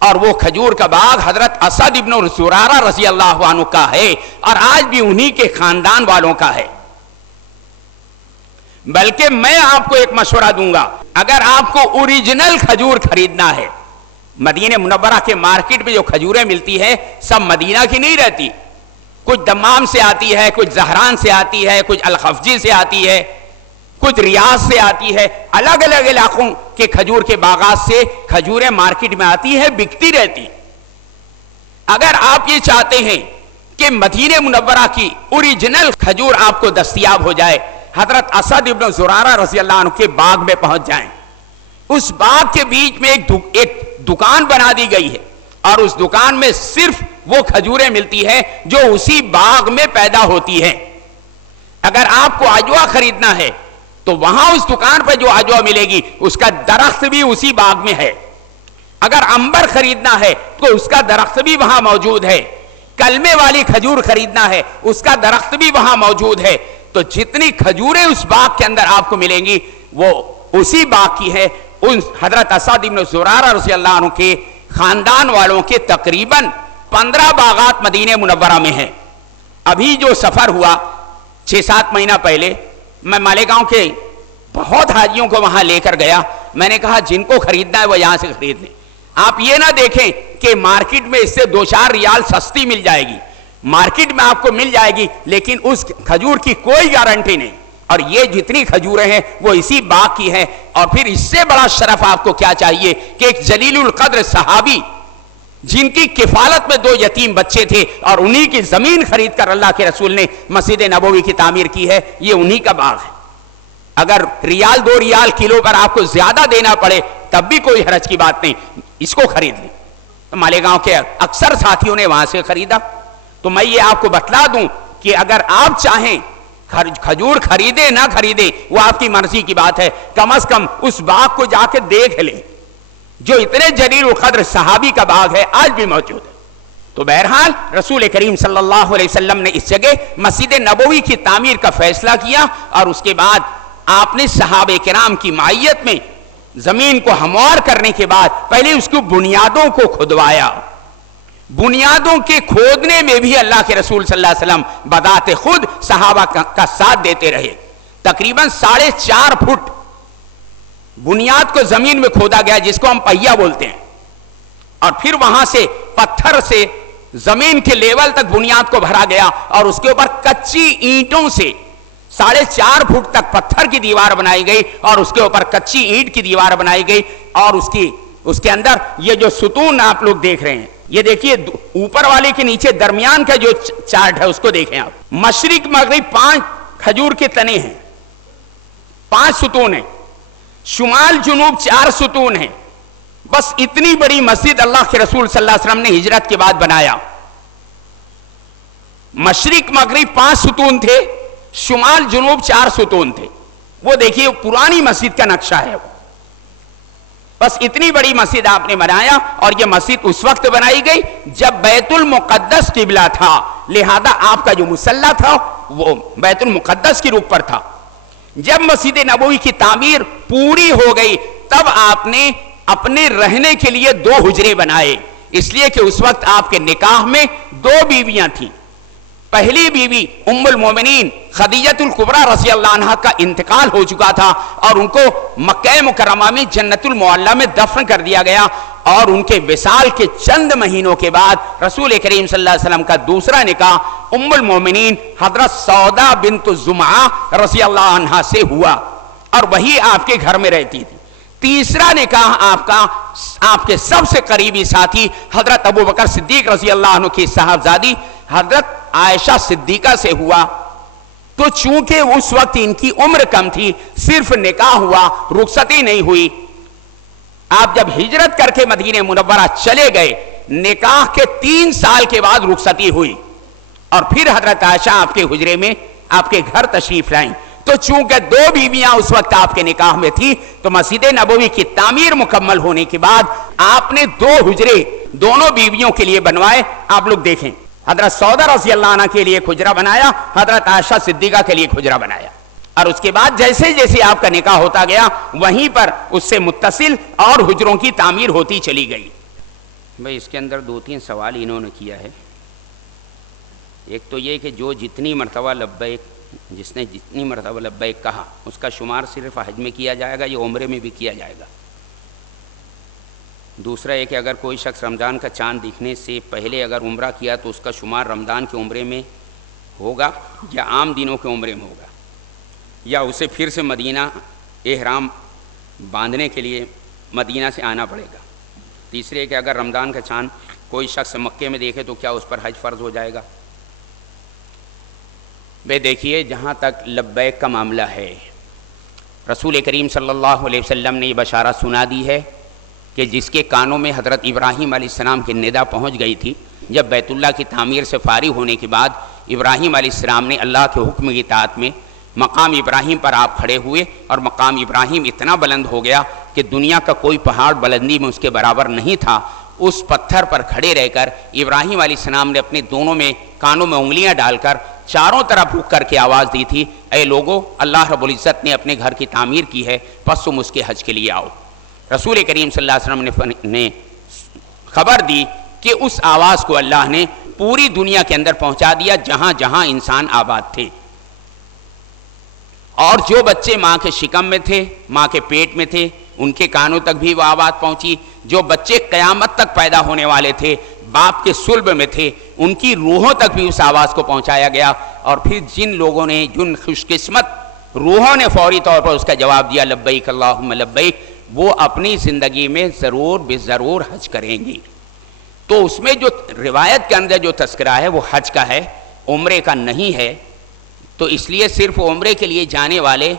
اور وہ کھجور کا باغ حضرت اسد ابن زرارہ رضی اللہ عنہ کا ہے اور آج بھی انہی کے خاندان والوں کا ہے. بلکہ میں آپ کو ایک مشورہ دوں گا، اگر آپ کو اوریجنل کھجور خریدنا ہے، مدینہ منورہ کے مارکیٹ میں جو کھجوریں ملتی ہے سب مدینہ کی نہیں رہتی، کچھ دمام سے آتی ہے، کچھ زہران سے آتی ہے، کچھ الخفجی سے آتی ہے، کچھ ریاض سے آتی ہے. الگ الگ علاقوں کے کھجور کے باغات سے کھجوریں مارکیٹ میں آتی ہے، بکتی رہتی. اگر آپ یہ چاہتے ہیں کہ مدینہ منورہ کی اوریجنل کھجور آپ کو دستیاب ہو جائے، حضرت اسد ابن زرارہ رضی اللہ عنہ کے باغ میں پہنچ جائیں. اس باغ کے بیچ میں ایک دکان بنا دی گئی ہے اور اس دکان میں صرف وہ کھجوریں ملتی ہے جو اسی باغ میں پیدا ہوتی ہیں. اگر آپ کو عجوہ خریدنا ہے تو وہاں اس دکان پر جو عجوہ ملے گی اس کا درخت بھی اسی باغ میں ہے. اگر عنبر خریدنا ہے تو اس کا درخت بھی وہاں موجود ہے. کلمے والی کھجور خریدنا ہے اس کا درخت بھی وہاں موجود ہے. تو جتنی کھجوریں اس باغ کے اندر آپ کو ملیں گی وہ اسی باغ کی ہے. ان حضرت اسد ابن زرارہ رضی اللہ عنہ کے خاندان والوں کے تقریباً 15 باغات مدینہ منورہ میں ہیں. ابھی جو سفر ہوا 6-7 مہینہ پہلے، میں مالیگاؤں کے بہت حاجیوں کو وہاں لے کر گیا. میں نے کہا جن کو خریدنا ہے وہ یہاں سے خرید لیں. آپ یہ نہ دیکھیں کہ مارکیٹ میں اس سے 2-4 ریال سستی مل جائے گی. مارکیٹ میں آپ کو مل جائے گی لیکن اس کھجور کی کوئی گارنٹی نہیں. اور یہ جتنی کھجوریں ہیں وہ اسی باغ کی ہیں. اور پھر اس سے بڑا شرف آپ کو کیا چاہیے کہ ایک جلیل القدر صحابی جن کی کفالت میں 2 یتیم بچے تھے اور انہی کی زمین خرید کر اللہ کے رسول نے مسجد نبوی کی تعمیر کی ہے، یہ انہی کا باغ ہے. اگر ریال 2 ریال کلو پر آپ کو زیادہ دینا پڑے تب بھی کوئی حرج کی بات نہیں، اس کو خرید لیں. مالیگاؤں کے اکثر ساتھیوں نے وہاں سے خریدا. تو میں یہ آپ کو بتلا دوں کہ اگر آپ چاہیں کھجور خریدے نہ خریدے وہ آپ کی مرضی کی بات ہے، کم از کم اس باغ کو جا کے دیکھ لیں جو اتنے جلیل القدر صحابی کا باغ ہے، آج بھی موجود ہے. تو بہرحال رسول کریم صلی اللہ علیہ وسلم نے اس جگہ مسجد نبوی کی تعمیر کا فیصلہ کیا اور اس کے بعد آپ نے صحابہ کرام کی معیت میں زمین کو ہموار کرنے کے بعد پہلے اس کو بنیادوں کو کھدوایا. بنیادوں کے کھودنے میں بھی اللہ کے رسول صلی اللہ علیہ وسلم بذات خود صحابہ کا ساتھ دیتے رہے. تقریباً 4.5 فٹ بنیاد کو زمین میں کھودا گیا جس کو ہم پہیا بولتے ہیں، اور پھر وہاں سے پتھر سے زمین کے لیول تک بنیاد کو بھرا گیا، اور اس کے اوپر کچی اینٹوں سے 4.5 فٹ تک پتھر کی دیوار بنائی گئی، اور اس کے اوپر کچی اینٹ کی دیوار بنائی گئی، اور اس کے اندر یہ جو ستون آپ لوگ دیکھ رہے ہیں، یہ دیکھیے اوپر والے کے نیچے درمیان کا جو چارٹ ہے اس کو دیکھیں آپ، مشرق مغرب 5 کھجور کے تنے ہیں، 5 ستون ہیں، شمال جنوب 4 ستون ہیں، بس اتنی بڑی مسجد اللہ کے رسول صلی اللہ علیہ وسلم نے ہجرت کے بعد بنایا۔ مشرق مغرب 5 ستون تھے، شمال جنوب 4 ستون تھے، وہ دیکھیے پرانی مسجد کا نقشہ ہے، بس اتنی بڑی مسجد آپ نے بنایا، اور یہ مسجد اس وقت بنائی گئی جب بیت المقدس قبلہ تھا، لہذا آپ کا جو مصلی تھا وہ بیت المقدس کی رخ پر تھا۔ جب مسجد نبوی کی تعمیر پوری ہو گئی تب آپ نے اپنے رہنے کے لیے 2 حجرے بنائے، اس لیے کہ اس وقت آپ کے نکاح میں 2 بیویاں تھیں۔ پہلی بیوی ام المومنین خدیجہ الکبریٰ رضی اللہ عنہ کا انتقال ہو چکا تھا، اور ان کو مکہ مکرمہ میں جنت المعلیٰ میں دفن کر دیا گیا، اور ان کے وصال کے چند مہینوں کے بعد رسول کریم صلی اللہ علیہ وسلم کا دوسرا نکاح ام المومنین حضرت سودا بنت زمعہ رضی اللہ عنہ سے ہوا، اور وہی آپ کے گھر میں رہتی تھی۔ تیسرا نکاح آپ کے سب سے قریبی ساتھی حضرت ابو بکر صدیق رضی اللہ عنہ کی صاحبزادی حضرت عائشہ صدیقہ سے ہوا۔ تو چونکہ اس وقت ان کی عمر کم تھی، صرف نکاح ہوا، رخصتی نہیں ہوئی۔ آپ جب ہجرت کر کے مدینہ منورہ چلے گئے، نکاح کے 3 سال کے بعد رخصتی ہوئی، اور پھر حضرت عائشہ آپ کے حجرے میں آپ کے گھر تشریف لائیں۔ تو چونکہ 2 بیویاں اس وقت آپ کے نکاح میں تھی، تو مسجد نبوی کی تعمیر مکمل ہونے کے بعد آپ نے 2 حجرے دونوں بیویوں کے لیے بنوائے۔ آپ لوگ دیکھیں، حضرت سودا رضی اللہ عنہ کے لیے ایک حجرہ بنایا، حضرت عائشہ صدیقہ کے لیے ایک حجرہ بنایا، اور اس کے بعد جیسے جیسے آپ کا نکاح ہوتا گیا وہیں پر اس سے متصل اور حجروں کی تعمیر ہوتی چلی گئی۔ بھئی اس کے اندر 2-3 سوال انہوں نے کیا ہے۔ ایک تو یہ کہ جو جتنی مرتبہ لبیک، جس نے جتنی مرتبہ لبیک کہا، اس کا شمار صرف حج میں کیا جائے گا یا عمرے میں بھی کیا جائے گا؟ دوسرا یہ کہ اگر کوئی شخص رمضان کا چاند دکھنے سے پہلے اگر عمرہ کیا تو اس کا شمار رمضان کے عمرے میں ہوگا یا عام دنوں کے عمرے میں ہوگا، یا اسے پھر سے مدینہ احرام باندھنے کے لیے مدینہ سے آنا پڑے گا؟ تیسرے کہ اگر رمضان کا چاند کوئی شخص مکے میں دیکھے تو کیا اس پر حج فرض ہو جائے گا؟ بے دیکھیے، جہاں تک لبیک کا معاملہ ہے، رسول کریم صلی اللہ علیہ وسلم نے یہ بشارت سنا دی ہے کہ جس کے کانوں میں حضرت ابراہیم علیہ السلام کی ندا پہنچ گئی تھی، جب بیت اللہ کی تعمیر سے فارغ ہونے کے بعد ابراہیم علیہ السلام نے اللہ کے حکم کی اطاعت میں مقام ابراہیم پر آپ کھڑے ہوئے، اور مقام ابراہیم اتنا بلند ہو گیا کہ دنیا کا کوئی پہاڑ بلندی میں اس کے برابر نہیں تھا۔ اس پتھر پر کھڑے رہ کر ابراہیم علیہ السلام نے اپنے دونوں میں کانوں میں انگلیاں ڈال کر چاروں طرف رک کر کے آواز دی تھی، اے لوگو، اللہ رب العزت نے اپنے گھر کی تعمیر کی ہے، پس تم اس کے حج کے لیے آؤ۔ رسول کریم صلی اللہ علیہ وسلم نے خبر دی کہ اس آواز کو اللہ نے پوری دنیا کے اندر پہنچا دیا جہاں جہاں انسان آباد تھے، اور جو بچے ماں کے شکم میں تھے، ماں کے پیٹ میں تھے، ان کے کانوں تک بھی وہ آواز پہنچی۔ جو بچے قیامت تک پیدا ہونے والے تھے، باپ کے صلب میں تھے، ان کی روحوں تک بھی اس آواز کو پہنچایا گیا، اور پھر جن لوگوں نے، جن خوش قسمت روحوں نے فوری طور پر اس کا جواب دیا لبیک اللہم لبیک، وہ اپنی زندگی میں ضرور بے ضرور حج کریں گی۔ تو اس میں جو روایت کے اندر جو تذکرہ ہے وہ حج کا ہے، عمرے کا نہیں ہے۔ تو اس لیے صرف عمرے کے لیے جانے والے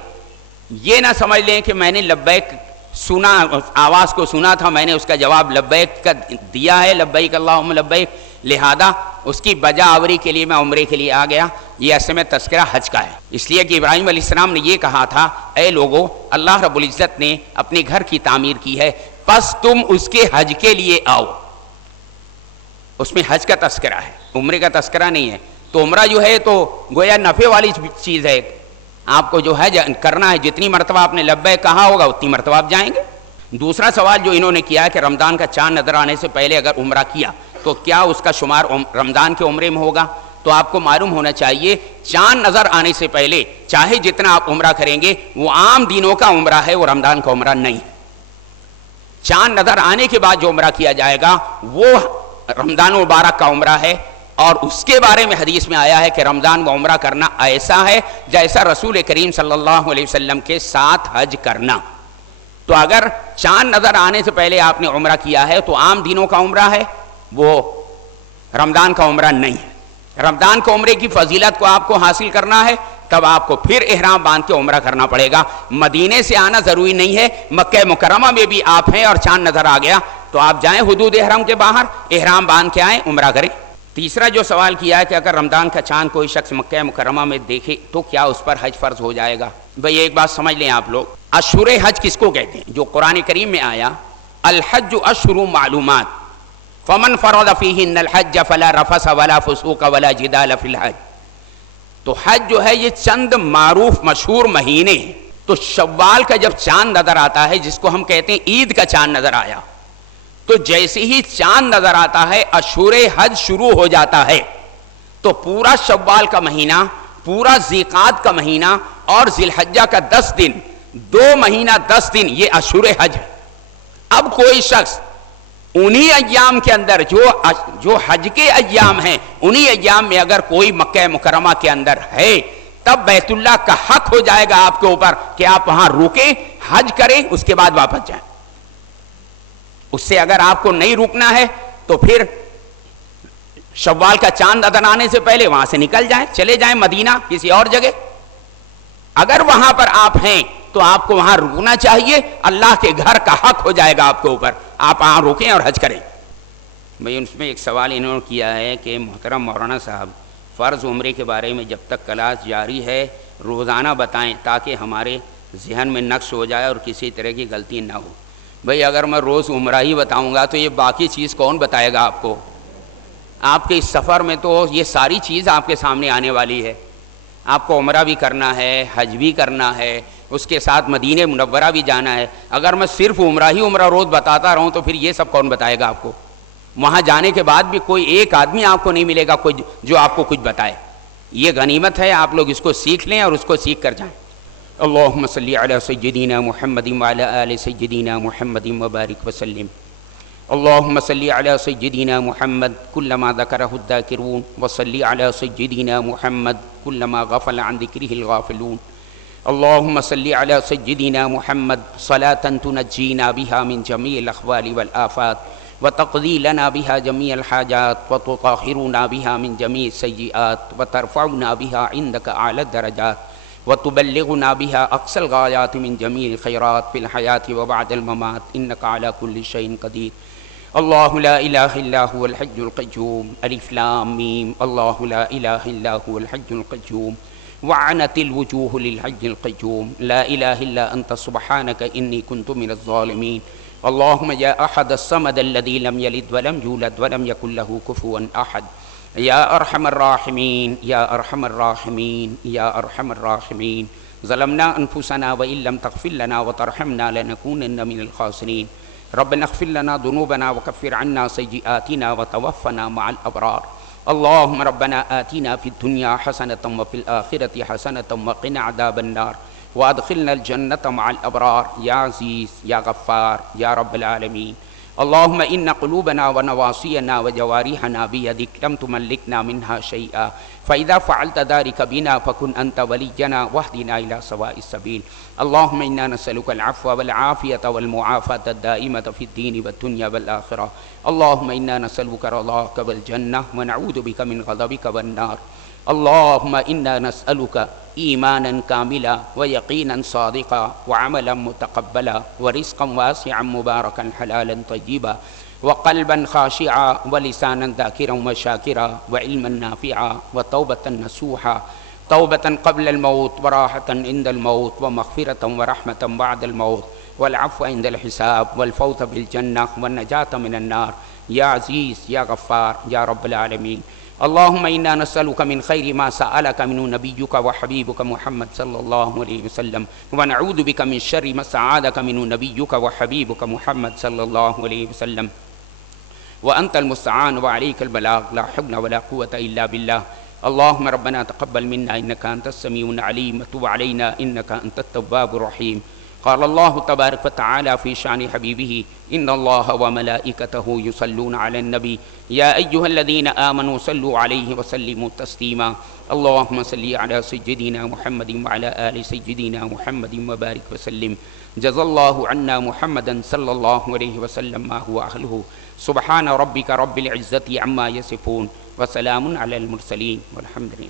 یہ نہ سمجھ لیں کہ میں نے لبیک سنا، آواز کو سنا تھا، میں نے اس کا جواب لبیک کا دیا ہے، لبیک اللہم لبیک، لہذا اس کی بجا آوری کے لیے میں عمرے کے لیے آ گیا۔ یہ اصل میں تذکرہ حج کا ہے، اس لیے کہ ابراہیم علیہ السلام نے یہ کہا تھا، اے لوگو، اللہ رب العزت نے اپنے گھر کی تعمیر کی ہے، پس تم اس کے حج کے لیے آؤ۔ اس میں حج کا تذکرہ ہے، عمرے کا تذکرہ نہیں ہے۔ تو عمرہ جو ہے تو گویا نفع والی چیز ہے، آپ کو جو ہے کرنا ہے، جتنی مرتبہ آپ نے لبیک کہا ہوگا اتنی مرتبہ آپ جائیں گے۔ دوسرا سوال جو انہوں نے کیا ہے کہ رمضان کا چاند نظر آنے سے پہلے اگر عمرہ کیا تو کیا اس کا شمار رمضان کے عمرے میں ہوگا؟ تو آپ کو معلوم ہونا چاہیے چاند نظر آنے سے پہلے چاہے جتنا آپ عمرہ کریں گے وہ عام دنوں کا عمرہ ہے، وہ رمضان کا عمرہ نہیں ہے۔ چاند نظر آنے کے بعد جو عمرہ کیا جائے گا وہ رمضان مبارک کا عمرہ ہے، اور اس کے بارے میں حدیث میں آیا ہے کہ رمضان میں عمرہ کرنا ایسا ہے جیسا رسول کریم صلی اللہ علیہ وسلم کے ساتھ حج کرنا۔ تو اگر چاند نظر آنے سے پہلے آپ نے عمرہ کیا ہے تو عام دنوں کا عمرہ ہے، وہ رمضان کا عمرہ نہیں ہے۔ رمضان کے عمرے کی فضیلت کو آپ کو حاصل کرنا ہے تب آپ کو پھر احرام باندھ کے عمرہ کرنا پڑے گا۔ مدینے سے آنا ضروری نہیں ہے، مکہ مکرمہ میں بھی آپ ہیں اور چاند نظر آ گیا تو آپ جائیں حدود احرام کے باہر، احرام باندھ کے آئیں، عمرہ کریں۔ تیسرا جو سوال کیا ہے کہ اگر رمضان کا چاند کوئی شخص مکہ مکرمہ میں دیکھے تو کیا اس پر حج فرض ہو جائے گا؟ بھئی ایک بات سمجھ لیں آپ لوگ، اشہر حج کس کو کہتے ہیں؟ جو قرآن کریم میں آیا الحج اشہر معلومات فمن فرض فیہن الحج فلا رفث ولا فسوق ولا جدال فی الحج۔ تو حج جو ہے یہ چند معروف مشہور مہینے ہیں۔ تو شوال کا جب چاند نظر آتا ہے جس کو ہم کہتے ہیں عید کا چاند نظر آیا، تو جیسے ہی چاند نظر آتا ہے اشہر حج شروع ہو جاتا ہے۔ تو پورا شوال کا مہینہ، پورا ذیقعد کا مہینہ اور ذی الحجہ کا 10 دن، 2 مہینہ 10 دن یہ اشہر حج ہے۔ اب کوئی شخص انہی ایام کے اندر جو حج کے ایام ہیں انہی ایام میں اگر کوئی مکہ مکرمہ کے اندر ہے تب بیت اللہ کا حق ہو جائے گا آپ کے اوپر کہ آپ وہاں رکیں، حج کریں، اس کے بعد واپس جائیں۔ اس سے اگر آپ کو نہیں رکنا ہے تو پھر شوال کا چاند نظر آنے سے پہلے وہاں سے نکل جائیں، چلے جائیں مدینہ کسی اور جگہ۔ اگر وہاں پر آپ ہیں تو آپ کو وہاں رکنا چاہیے، اللہ کے گھر کا حق ہو جائے گا آپ کے اوپر، آپ وہاں رکیں اور حج کریں۔ بھئی اس میں ایک سوال انہوں نے کیا ہے کہ محترم مولانا صاحب فرض عمرے کے بارے میں جب تک کلاس جاری ہے روزانہ بتائیں تاکہ ہمارے ذہن میں نقش ہو جائے اور کسی طرح کی غلطی نہ ہو۔ بھئی اگر میں روز عمرہ ہی بتاؤں گا تو یہ باقی چیز کون بتائے گا آپ کو؟ آپ کے اس سفر میں تو یہ ساری چیز آپ کے سامنے آنے والی ہے۔ آپ کو عمرہ بھی کرنا ہے، حج بھی کرنا ہے، اس کے ساتھ مدینہ منورہ بھی جانا ہے۔ اگر میں صرف عمرہ ہی عمرہ روز بتاتا رہوں تو پھر یہ سب کون بتائے گا آپ کو؟ وہاں جانے کے بعد بھی کوئی ایک آدمی آپ کو نہیں ملے گا کوئی جو آپ کو کچھ بتائے۔ یہ غنیمت ہے، آپ لوگ اس کو سیکھ لیں اور اس کو سیکھ کر جائیں۔ اللہم صلی علی سیدنا محمد وعلی آل سیدنا محمد وبارک وسلم۔ اللہم صلی علی سیدنا محمد کلما ذکرہ الذاکرون وصلی علی سیدنا محمد کلما غفل عن ذکرہ الغافلون۔ اللہم صلی علی سیدنا محمد صلاة تنجینا بها من جمیع الاحوال والآفات وتقضی لنا بها جمیع الحاجات وتطہرنا بها من جمیع السیئات وترفعنا بها عندك اعلی الدرجات وتبلغنا بها اقصى الغایات من جمیع الخیرات فی الحیاة وبعد الممات انك على كل شيء قدیر۔ اللہ لا الہ الا هو الحی القیوم الف لام میم اللہ لا الہ الا هو الحی القیوم وعنت الوجوه للحی القیوم لا الہ الا انت سبحانك انی کنت من الظالمین۔ اللہم یا احد الصمد الذی لم یلد ولم یولد ولم یکن له کفوا احد یا ارحم الراحمین یا ارحم الراحمین یا ارحم الراحمین۔ ظلمنا انفسنا وان لم تغفر لنا وترحمنا لنکونن من الخاسرین۔ ربنا اغفر لنا ذنوبنا وكفر عنا سيئاتنا وتوفنا مع الأبرار۔ اللهم ربنا آتنا في الدنيا حسنة وفي الآخرة حسنة وقنا عذاب النار وادخلنا الجنة مع الأبرار يا عزيز يا غفار يا رب العالمين۔ اللهم إن قلوبنا ونواصينا وجوارحنا بيدك لم تملكنا منها شيئا فإذا فعلت ذلك بنا فكن أنت ولينا واهدنا إلى سواء السبيل۔ اللهم إنا نسألك العفو والعافية والمعافاة الدائمة في الدين والدنيا والآخرة۔ اللهم إنا نسألك رضاك والجنة ونعوذ بك من غضبك والنار۔ اللهم إنا نسألك إيمانا كاملا ويقينا صادقا وعملا متقبلا ورزقا واسعا مباركا حلالا طيبا وقلبا خاشعا ولسانا ذاكرا وشاكرا وعلما نافعا وتوبة نصوحا، توبة قبل الموت وراحة عند الموت ومغفرة ورحمة بعد الموت والعفو عند الحساب والفوز بالجنة والنجاة من النار يا عزيز يا غفار يا رب العالمين۔ اللهم إنا نسألك من خير ما سألك منه نبيك وحبيبك محمد صلى الله عليه وسلم ونعوذ بك من شر ما استعاذك منه نبيك وحبيبك محمد صلى الله عليه وسلم وأنت المستعان وعليك البلاغ لا حول ولا قوة إلا بالله۔ اللهم ربنا تقبل منا إنك أنت السميع العليم وتب علينا إنك أنت التواب الرحيم. قال الله تبارك وتعالى في شان حبيبه إن الله وملائكته يصلون على النبي يا أيها الذين آمنوا صلوا عليه وسلموا تسليما. اللهم صل على سيدنا محمد وعلى آل سيدنا محمد وبارك وسلم. جزا الله عنا محمدا صلى الله عليه وسلم ما هو أهله. سبحان ربك رب العزة عما يصفون وسلام على المرسلين والحمد لله.